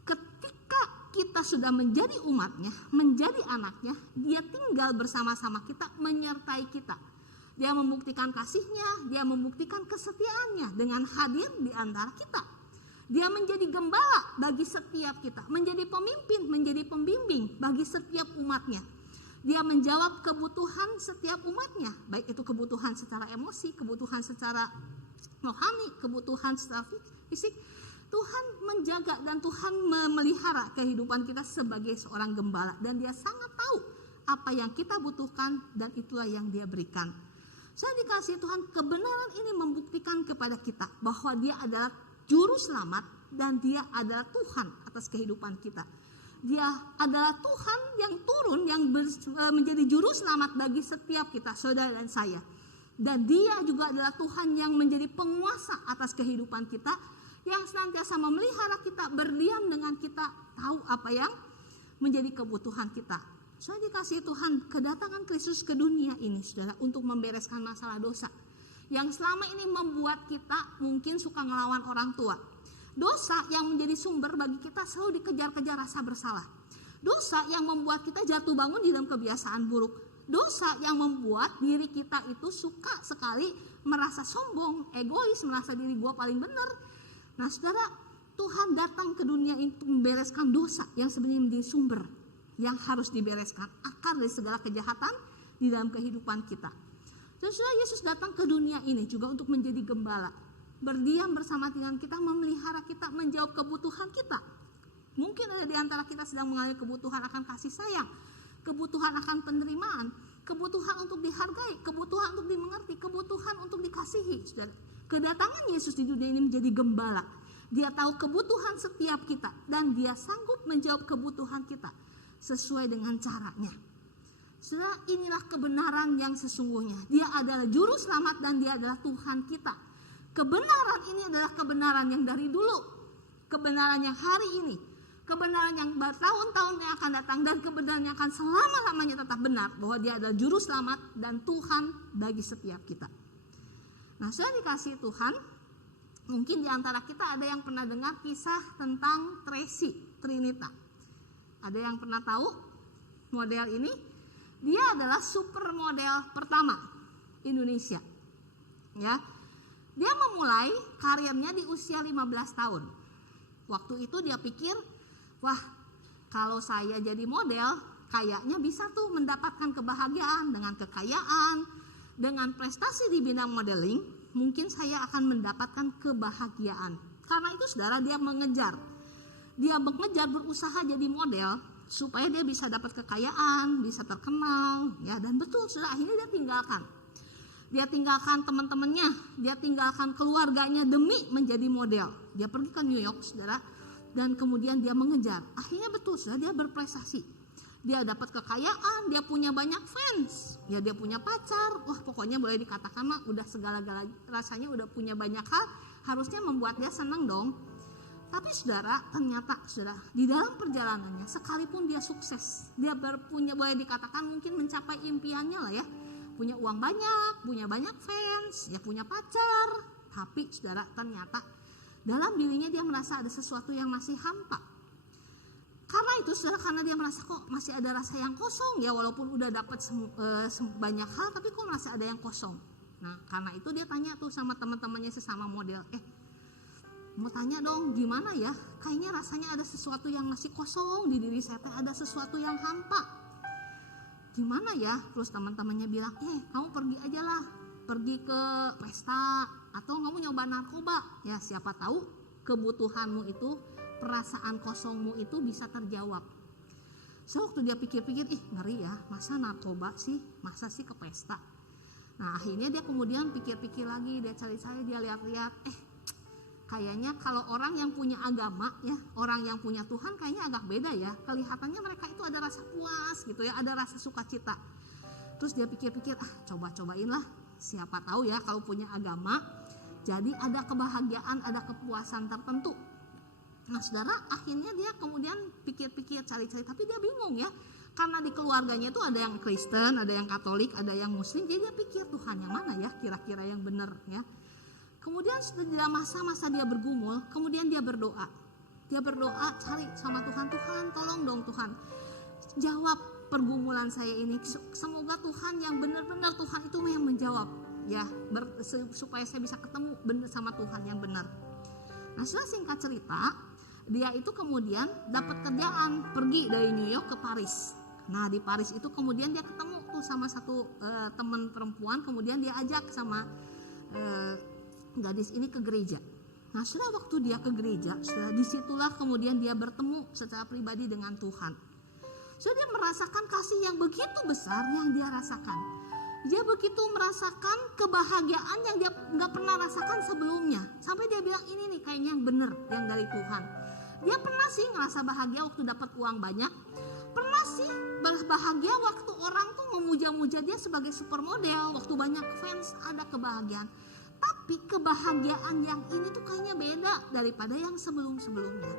Ketika kita sudah menjadi umatnya, menjadi anaknya, dia tinggal bersama-sama kita, menyertai kita. Dia membuktikan kasihnya, dia membuktikan kesetiaannya dengan hadir di antara kita. Dia menjadi gembala bagi setiap kita, menjadi pemimpin, menjadi pembimbing bagi setiap umatnya. Dia menjawab kebutuhan setiap umatnya, baik itu kebutuhan secara emosi, kebutuhan secara rohani, kebutuhan secara fisik. Tuhan menjaga dan Tuhan memelihara kehidupan kita sebagai seorang gembala. Dan dia sangat tahu apa yang kita butuhkan dan itulah yang dia berikan. Saya dikasih Tuhan, kebenaran ini membuktikan kepada kita bahwa dia adalah juru selamat dan dia adalah Tuhan atas kehidupan kita. Dia adalah Tuhan yang turun, yang menjadi juru selamat bagi setiap kita, saudara dan saya. Dan dia juga adalah Tuhan yang menjadi penguasa atas kehidupan kita, yang senantiasa memelihara kita, berdiam dengan kita, tahu apa yang menjadi kebutuhan kita. Saya dikasih Tuhan, kedatangan Kristus ke dunia ini, saudara, untuk membereskan masalah dosa yang selama ini membuat kita mungkin suka ngelawan orang tua. Dosa yang menjadi sumber bagi kita selalu dikejar-kejar rasa bersalah. Dosa yang membuat kita jatuh bangun di dalam kebiasaan buruk. Dosa yang membuat diri kita itu suka sekali merasa sombong, egois, merasa diri gua paling benar. Nah, saudara, Tuhan datang ke dunia ini untuk membereskan dosa yang sebenarnya menjadi sumber yang harus dibereskan, akar dari segala kejahatan di dalam kehidupan kita. Terus Yesus datang ke dunia ini juga untuk menjadi gembala, berdiam bersama dengan kita, memelihara kita, menjawab kebutuhan kita. Mungkin ada di antara kita sedang mengalami kebutuhan akan kasih sayang, kebutuhan akan penerimaan, kebutuhan untuk dihargai, kebutuhan untuk dimengerti, kebutuhan untuk dikasihi. Kedatangan Yesus di dunia ini menjadi gembala. Dia tahu kebutuhan setiap kita dan dia sanggup menjawab kebutuhan kita sesuai dengan caranya. Saudara, inilah kebenaran yang sesungguhnya. Dia adalah juru selamat dan dia adalah Tuhan kita. Kebenaran ini adalah kebenaran yang dari dulu, kebenaran yang hari ini, kebenaran yang bertahun-tahun yang akan datang, dan kebenaran yang akan selama-lamanya tetap benar, bahwa dia adalah juru selamat dan Tuhan bagi setiap kita. Nah, saya dikasih Tuhan, mungkin di antara kita ada yang pernah dengar kisah tentang Tracy Trinita. Ada yang pernah tahu model ini? Dia adalah supermodel pertama Indonesia. Ya. Dia memulai karirnya di usia 15 tahun. Waktu itu dia pikir, wah, kalau saya jadi model, kayaknya bisa tuh mendapatkan kebahagiaan dengan kekayaan, dengan prestasi di bidang modeling, mungkin saya akan mendapatkan kebahagiaan. Karena itu saudara, dia mengejar berusaha jadi model supaya dia bisa dapat kekayaan, bisa terkenal, ya. Dan betul saudara, akhirnya dia tinggalkan teman-temannya, dia tinggalkan keluarganya demi menjadi model. Dia pergi ke New York, saudara, dan kemudian dia mengejar. Akhirnya betul, saudara, dia berprestasi. Dia dapat kekayaan, dia punya banyak fans, ya, dia punya pacar. Wah, pokoknya boleh dikatakan mah udah segala-galanya, rasanya udah punya banyak hal, harusnya membuat dia senang dong. Tapi saudara, ternyata saudara, di dalam perjalanannya, sekalipun dia sukses, dia punya, boleh dikatakan mungkin mencapai impiannya lah ya. Punya uang banyak, punya banyak fans, ya punya pacar. Tapi saudara, ternyata dalam dirinya dia merasa ada sesuatu yang masih hampa. Karena itu saudara, karena dia merasa kok masih ada rasa yang kosong, ya walaupun udah dapat banyak hal, tapi kok masih ada yang kosong. Nah karena itu dia tanya tuh sama teman-temannya sesama model, mau tanya dong gimana ya, kayaknya rasanya ada sesuatu yang masih kosong di diri saya, ada sesuatu yang hampa. Gimana ya? Terus teman-temannya bilang, kamu pergi aja lah, pergi ke pesta atau kamu nyoba narkoba. Ya siapa tahu kebutuhanmu itu, perasaan kosongmu itu bisa terjawab. So waktu dia pikir-pikir, ngeri ya, masa narkoba sih, masa sih ke pesta. Nah akhirnya dia kemudian pikir-pikir lagi, dia cari-cari, dia lihat-lihat, kayaknya kalau orang yang punya agama ya, orang yang punya Tuhan kayaknya agak beda ya. Kelihatannya mereka itu ada rasa puas gitu ya, ada rasa sukacita. Terus dia pikir-pikir, coba-cobain lah. Siapa tahu ya kalau punya agama, jadi ada kebahagiaan, ada kepuasan tertentu. Nah saudara, akhirnya dia kemudian pikir-pikir, cari-cari, tapi dia bingung ya. Karena di keluarganya itu ada yang Kristen, ada yang Katolik, ada yang Muslim. Jadi dia pikir, Tuhan yang mana ya kira-kira yang benar ya. Kemudian setelah masa-masa dia bergumul, kemudian dia berdoa. Dia berdoa cari sama Tuhan, Tuhan tolong dong Tuhan, jawab pergumulan saya ini. Semoga Tuhan yang benar-benar Tuhan itu yang menjawab ya, supaya saya bisa ketemu benar sama Tuhan yang benar. Nah setelah singkat cerita, dia itu kemudian dapat kerjaan, pergi dari New York ke Paris. Nah di Paris itu kemudian dia ketemu tuh sama satu teman perempuan, kemudian dia ajak sama gadis ini ke gereja. Nah setelah waktu dia ke gereja, disitulah kemudian dia bertemu secara pribadi dengan Tuhan. So dia merasakan kasih yang begitu besar yang dia rasakan. Dia begitu merasakan kebahagiaan yang dia nggak pernah rasakan sebelumnya. Sampai dia bilang ini nih kayaknya yang benar, yang dari Tuhan. Dia pernah sih ngerasa bahagia waktu dapat uang banyak. Pernah sih bahagia waktu orang tuh memuja-muja dia sebagai supermodel. Waktu banyak fans ada kebahagiaan. Tapi kebahagiaan yang ini tuh kayaknya beda daripada yang sebelum-sebelumnya.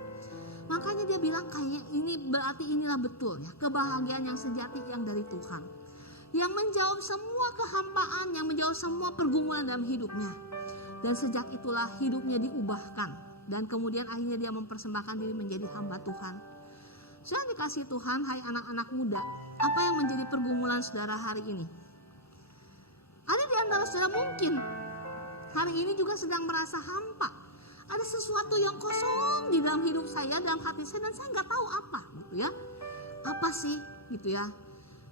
Makanya dia bilang kayaknya ini berarti inilah betul ya, kebahagiaan yang sejati yang dari Tuhan. Yang menjawab semua kehampaan, yang menjawab semua pergumulan dalam hidupnya. Dan sejak itulah hidupnya diubahkan. Dan kemudian akhirnya dia mempersembahkan diri menjadi hamba Tuhan. Saya dikasih Tuhan, hai anak-anak muda, apa yang menjadi pergumulan saudara hari ini? Ada di antara saudara mungkin hari ini juga sedang merasa hampa. Ada sesuatu yang kosong di dalam hidup saya, dalam hati saya, dan saya nggak tahu apa gitu ya. Apa sih gitu ya.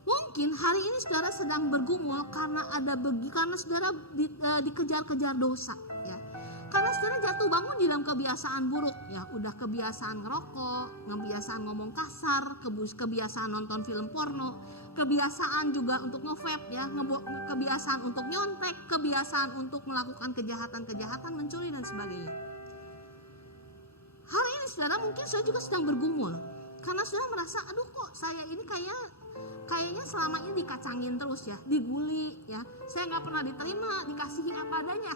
Mungkin hari ini saudara sedang bergumul karena karena saudara dikejar-kejar dosa ya. Karena saudara jatuh bangun di dalam kebiasaan buruk ya. Udah kebiasaan ngerokok, kebiasaan ngomong kasar, kebiasaan nonton film porno, kebiasaan juga untuk nge-vape ya, kebiasaan untuk nyontek, kebiasaan untuk melakukan kejahatan-kejahatan, mencuri dan sebagainya. Hari ini saudara mungkin saudara juga sedang bergumul karena saudara merasa, aduh kok saya ini kayaknya selama ini dikacangin terus ya, dibully ya, saya nggak pernah diterima, dikasihi apa adanya,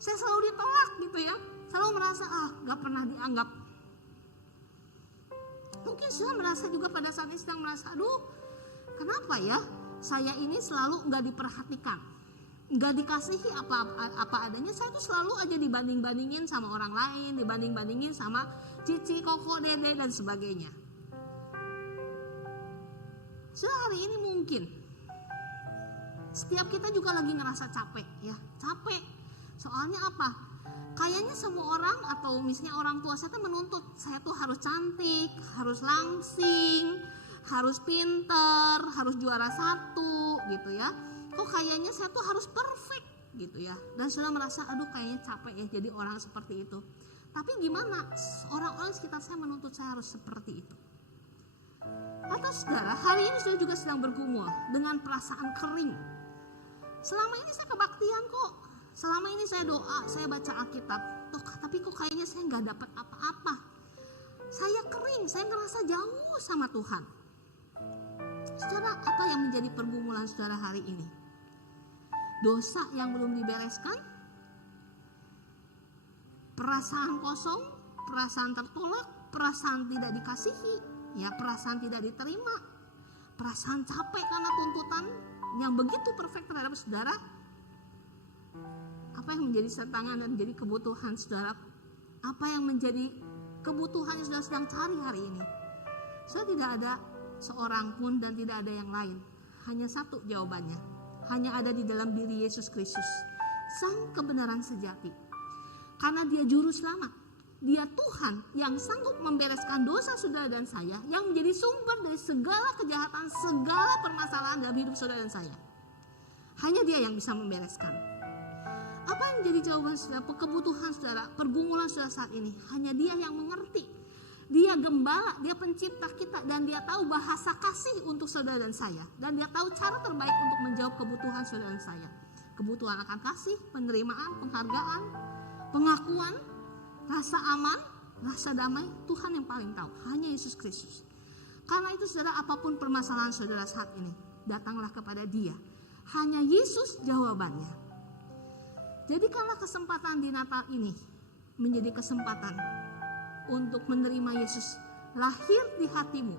saya selalu ditolak gitu ya, selalu merasa nggak pernah dianggap. Mungkin saudara merasa juga pada saat ini sedang merasa, aduh kenapa ya saya ini selalu nggak diperhatikan, nggak dikasihi apa adanya. Saya tuh selalu aja dibanding-bandingin sama orang lain, dibanding-bandingin sama cici, koko, dede dan sebagainya. Hari ini mungkin setiap kita juga lagi ngerasa capek ya, capek. Soalnya apa? Kayaknya semua orang atau misalnya orang tua saya tuh menuntut saya tuh harus cantik, harus langsing, harus pinter, harus juara 1 gitu ya. Kok kayaknya saya tuh harus perfect gitu ya. Dan sudah merasa aduh kayaknya capek ya jadi orang seperti itu. Tapi gimana orang-orang sekitar saya menuntut saya harus seperti itu. Atau saudara hari ini saya juga sedang bergumul dengan perasaan kering. Selama ini saya kebaktian kok. Selama ini saya doa, saya baca Alkitab. Tapi kok kayaknya saya gak dapat apa-apa. Saya kering, saya ngerasa jauh sama Tuhan. Saudara, apa yang menjadi pergumulan saudara hari ini? Dosa yang belum dibereskan? Perasaan kosong? Perasaan tertolak? Perasaan tidak dikasihi? Ya, perasaan tidak diterima? Perasaan capek karena tuntutan yang begitu perfect terhadap saudara? Apa yang menjadi tantangan dan menjadi kebutuhan saudara? Apa yang menjadi kebutuhan yang saudara sedang cari hari ini? Saudara, tidak ada seorang pun dan tidak ada yang lain. Hanya satu jawabannya. hanya ada di dalam diri Yesus Kristus, Sang kebenaran sejati. Karena Dia juru selamat, Dia Tuhan yang sanggup membereskan dosa saudara dan saya, yang menjadi sumber dari segala kejahatan, segala permasalahan dalam hidup saudara dan saya. Hanya Dia yang bisa membereskan. Apa yang menjadi jawaban saudara, kebutuhan saudara, pergumulan saudara saat ini? Hanya Dia yang mengerti. Dia gembala, Dia pencipta kita, dan Dia tahu bahasa kasih untuk saudara dan saya. Dan Dia tahu cara terbaik untuk menjawab kebutuhan saudara dan saya. Kebutuhan akan kasih, penerimaan, penghargaan, pengakuan, rasa aman, rasa damai, Tuhan yang paling tahu. Hanya Yesus Kristus. Karena itu saudara, apapun permasalahan saudara saat ini, datanglah kepada Dia. Hanya Yesus jawabannya. Jadikanlah kesempatan di Natal ini menjadi kesempatan untuk menerima Yesus lahir di hatimu.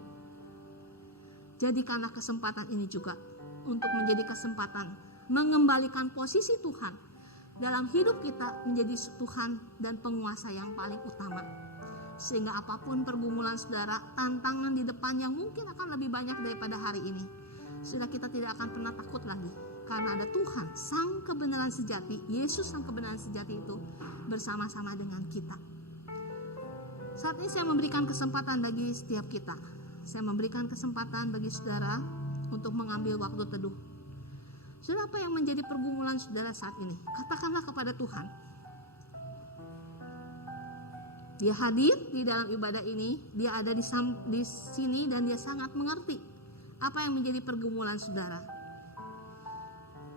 Jadikanlah kesempatan ini juga untuk menjadi kesempatan mengembalikan posisi Tuhan dalam hidup kita menjadi Tuhan dan penguasa yang paling utama. Sehingga apapun pergumulan saudara, tantangan di depan yang mungkin akan lebih banyak daripada hari ini, sudah kita tidak akan pernah takut lagi. Karena ada Tuhan, Sang kebenaran sejati, Yesus Sang kebenaran sejati itu bersama-sama dengan kita. Saat ini saya memberikan kesempatan bagi setiap kita. Saya memberikan kesempatan bagi saudara untuk mengambil waktu teduh. Saudara, apa yang menjadi pergumulan saudara saat ini? Katakanlah kepada Tuhan. Dia hadir di dalam ibadah ini, Dia ada di sini dan Dia sangat mengerti apa yang menjadi pergumulan saudara.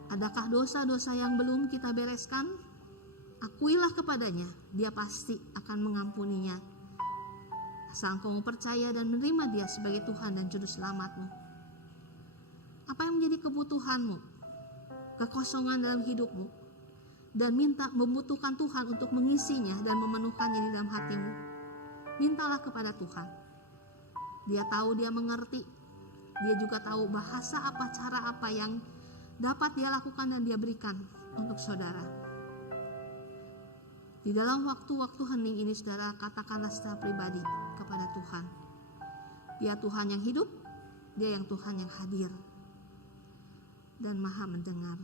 Adakah dosa-dosa yang belum kita bereskan? Akuilah kepadanya, Dia pasti akan mengampuninya. Asal engkau percaya dan menerima Dia sebagai Tuhan dan Juru Selamatmu. Apa yang menjadi kebutuhanmu, kekosongan dalam hidupmu, dan membutuhkan Tuhan untuk mengisinya dan memenuhkannya di dalam hatimu? Mintalah kepada Tuhan. Dia tahu, Dia mengerti. Dia juga tahu bahasa apa, cara apa yang dapat Dia lakukan dan Dia berikan untuk saudara. Di dalam waktu-waktu hening ini saudara, katakanlah secara pribadi kepada Tuhan. Dia Tuhan yang hidup, Dia yang Tuhan yang hadir dan Maha mendengar.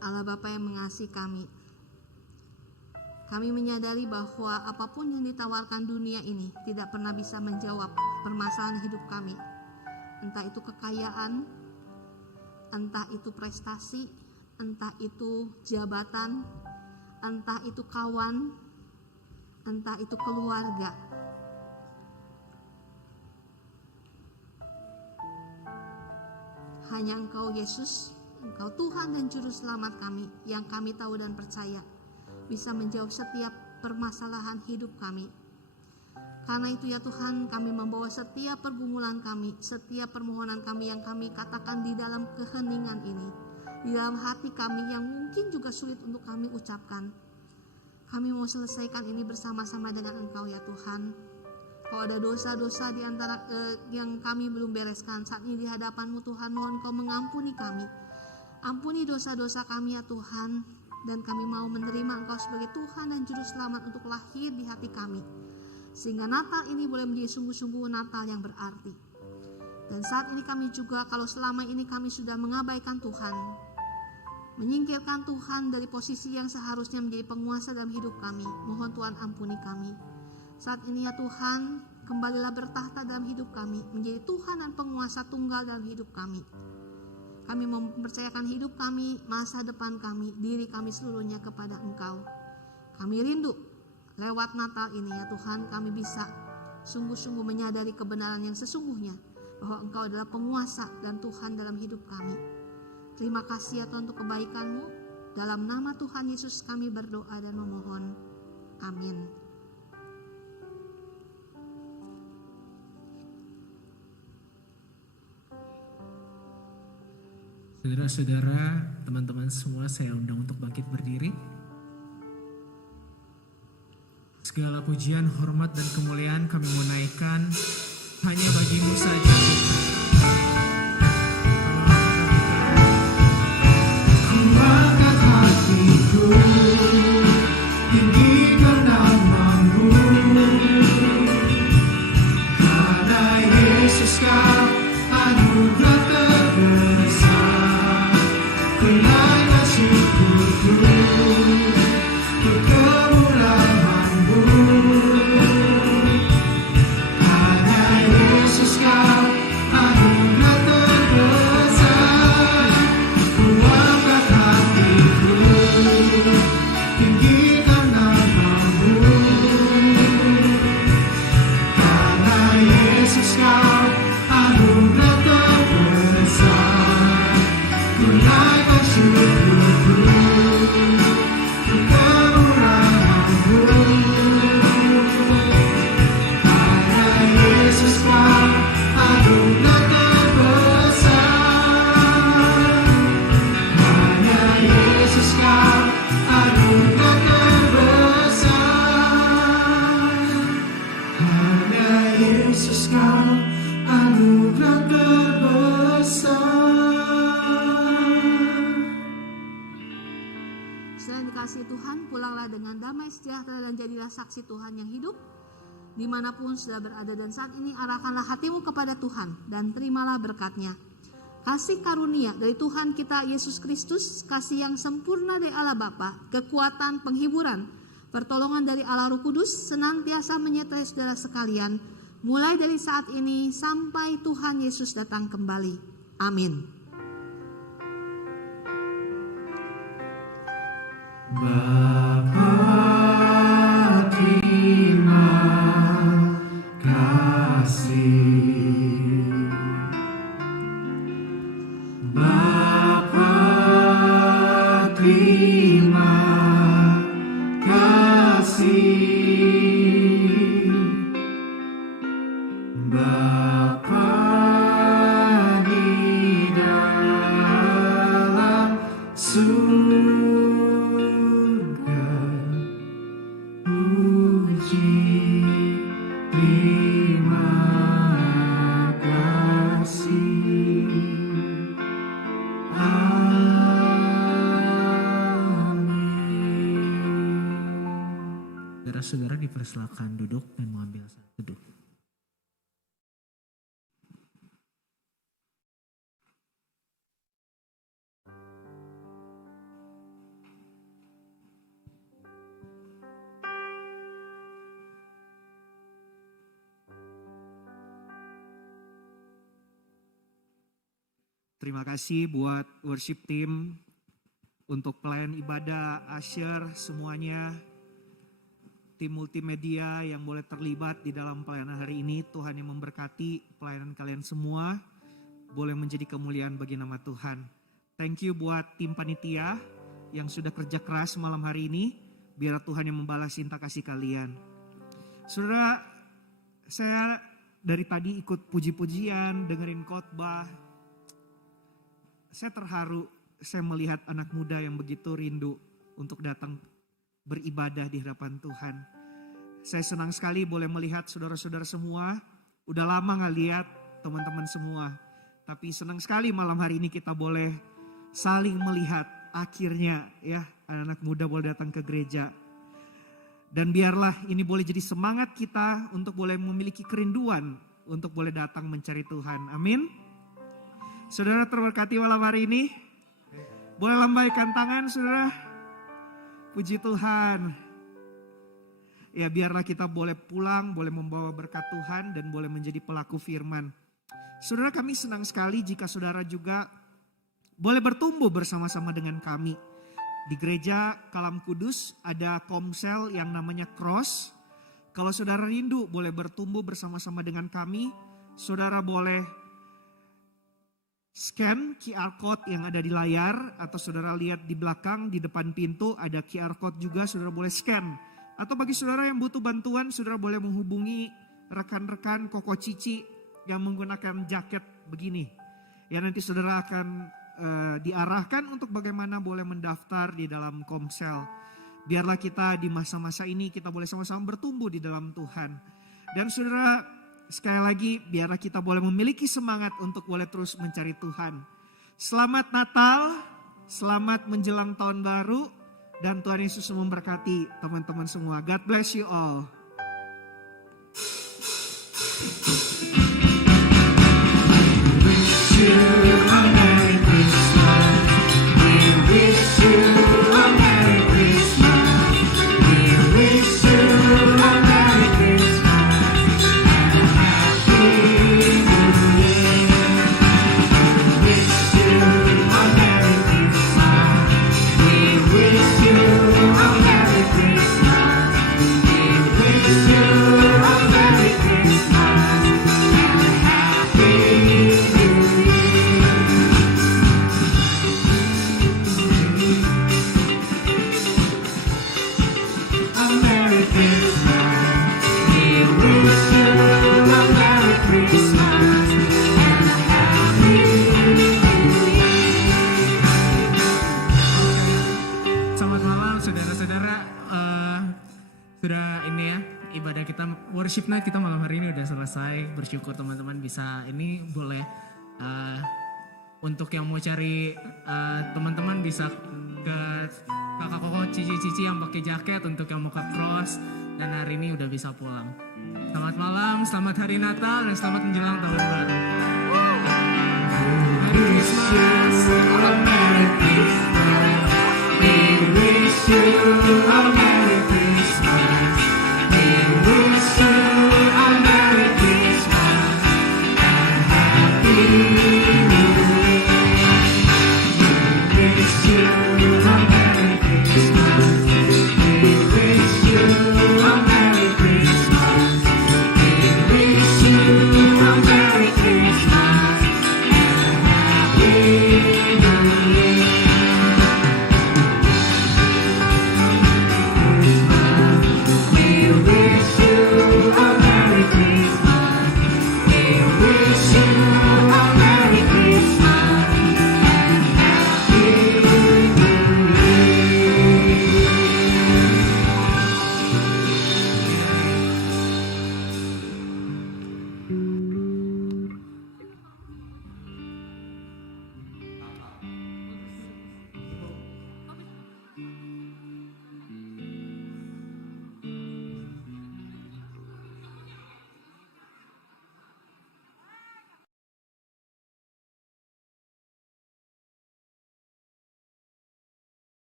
Allah Bapa yang mengasihi kami menyadari bahwa apapun yang ditawarkan dunia ini tidak pernah bisa menjawab permasalahan hidup kami. Entah itu kekayaan, entah itu prestasi, entah itu jabatan, entah itu kawan, entah itu keluarga. Hanya Engkau Yesus, Engkau Tuhan dan Juru Selamat kami yang kami tahu dan percaya bisa menjawab setiap permasalahan hidup kami. Karena itu ya Tuhan, kami membawa setiap pergumulan kami, setiap permohonan kami yang kami katakan di dalam keheningan ini, di dalam hati kami yang mungkin juga sulit untuk kami ucapkan. Kami mau selesaikan ini bersama-sama dengan Engkau ya Tuhan. Kalau ada dosa-dosa di antara yang kami belum bereskan saat ini di hadapan-Mu Tuhan, mohon Engkau mengampuni kami. Ampuni dosa-dosa kami ya Tuhan, dan kami mau menerima Engkau sebagai Tuhan dan Juru Selamat untuk lahir di hati kami, sehingga Natal ini boleh menjadi sungguh-sungguh Natal yang berarti. Dan saat ini kami juga, kalau selama ini kami sudah mengabaikan Tuhan, menyingkirkan Tuhan dari posisi yang seharusnya menjadi penguasa dalam hidup kami, mohon Tuhan ampuni kami. Saat ini ya Tuhan, kembalilah bertahta dalam hidup kami, menjadi Tuhan dan penguasa tunggal dalam hidup kami. Kami mempercayakan hidup kami, masa depan kami, diri kami seluruhnya kepada Engkau. Kami rindu lewat Natal ini ya Tuhan, kami bisa sungguh-sungguh menyadari kebenaran yang sesungguhnya, bahwa Engkau adalah penguasa dan Tuhan dalam hidup kami. Terima kasih ya Tuhan untuk kebaikan-Mu. Dalam nama Tuhan Yesus kami berdoa dan memohon. Amin. Saudara-saudara, teman-teman semua, saya undang untuk bangkit berdiri. Segala pujian, hormat, dan kemuliaan kami mau naikkan hanya bagi-Mu saja. Angkat hatiku, tinggikan nama-Mu. Karena Yesus Kau anugerah terbesar, kenaikan syukurku untuk kemurahan-Mu. Hanya Yesus Kau anugerah terbesar. Ku angkat hatiku, tinggikan nama-Mu. Karena Yesus Kau anugerah terbesar, ku naikkan syukurku untuk kemurahan-Mu. Karena Yesus Kau anugerah terbesar, hanya Yesus Kau anugerah terbesar, hanya Yesus Kau anugerah terbesar. Selain dikasihi Tuhan, pulanglah dengan damai sejahtera dan jadilah saksi Tuhan yang hidup dimanapun sudah berada, dan saat ini arahkanlah hatimu kepada Tuhan dan terimalah berkat-Nya. Kasih karunia dari Tuhan kita Yesus Kristus, kasih yang sempurna dari Allah Bapa, kekuatan, penghiburan, pertolongan dari Allah Roh Kudus senantiasa menyertai saudara sekalian, mulai dari saat ini sampai Tuhan Yesus datang kembali. Amin. Bapa, terima kasih. Bapa, terima kasih. Bapa di dalam surga, puji, terima kasih. Amin. Saudara-saudara dipersilakan duduk dan mengambil saat teduh. Terima kasih buat worship team, untuk pelayan ibadah, usher, semuanya, tim multimedia yang boleh terlibat di dalam pelayanan hari ini. Tuhan yang memberkati pelayanan kalian semua, boleh menjadi kemuliaan bagi nama Tuhan. Thank you buat tim panitia yang sudah kerja keras malam hari ini, biar Tuhan yang membalas cinta kasih kalian. Saudara, saya dari tadi ikut puji-pujian, dengerin khotbah. Saya terharu, saya melihat anak muda yang begitu rindu untuk datang beribadah di hadapan Tuhan. Saya senang sekali boleh melihat saudara-saudara semua. Udah lama gak lihat teman-teman semua. Tapi senang sekali malam hari ini kita boleh saling melihat akhirnya ya, anak-anak muda boleh datang ke gereja. Dan biarlah ini boleh jadi semangat kita untuk boleh memiliki kerinduan untuk boleh datang mencari Tuhan. Amin. Saudara terberkati malam hari ini. Boleh lambaikan tangan saudara. Puji Tuhan. Ya biarlah kita boleh pulang, boleh membawa berkat Tuhan dan boleh menjadi pelaku firman. Saudara, kami senang sekali jika saudara juga boleh bertumbuh bersama-sama dengan kami. Di gereja Kalam Kudus ada komsel yang namanya Cross. Kalau saudara rindu boleh bertumbuh bersama-sama dengan kami, saudara boleh scan QR code yang ada di layar, atau saudara lihat di belakang di depan pintu ada QR code juga, saudara boleh scan. Atau bagi saudara yang butuh bantuan, saudara boleh menghubungi rekan-rekan Koko Cici yang menggunakan jaket begini. Ya, nanti saudara akan diarahkan untuk bagaimana boleh mendaftar di dalam komsel. Biarlah kita di masa-masa ini kita boleh sama-sama bertumbuh di dalam Tuhan. Dan saudara, sekali lagi biarlah kita boleh memiliki semangat untuk boleh terus mencari Tuhan. Selamat Natal, selamat menjelang tahun baru, dan Tuhan Yesus memberkati teman-teman semua. God bless you all. Selamat malam saudara-saudara. Sudah ini ya, ibadah kita worship night kita malam hari ini udah selesai. Bersyukur teman-teman bisa ini boleh untuk yang mau cari teman-teman bisa ke kakak Koko Cici-Cici yang pakai jaket, untuk yang mau ke Cross, dan hari ini udah bisa pulang. Selamat malam, selamat hari Natal, dan selamat menjelang tahun baru. Merry Christmas. We wish you a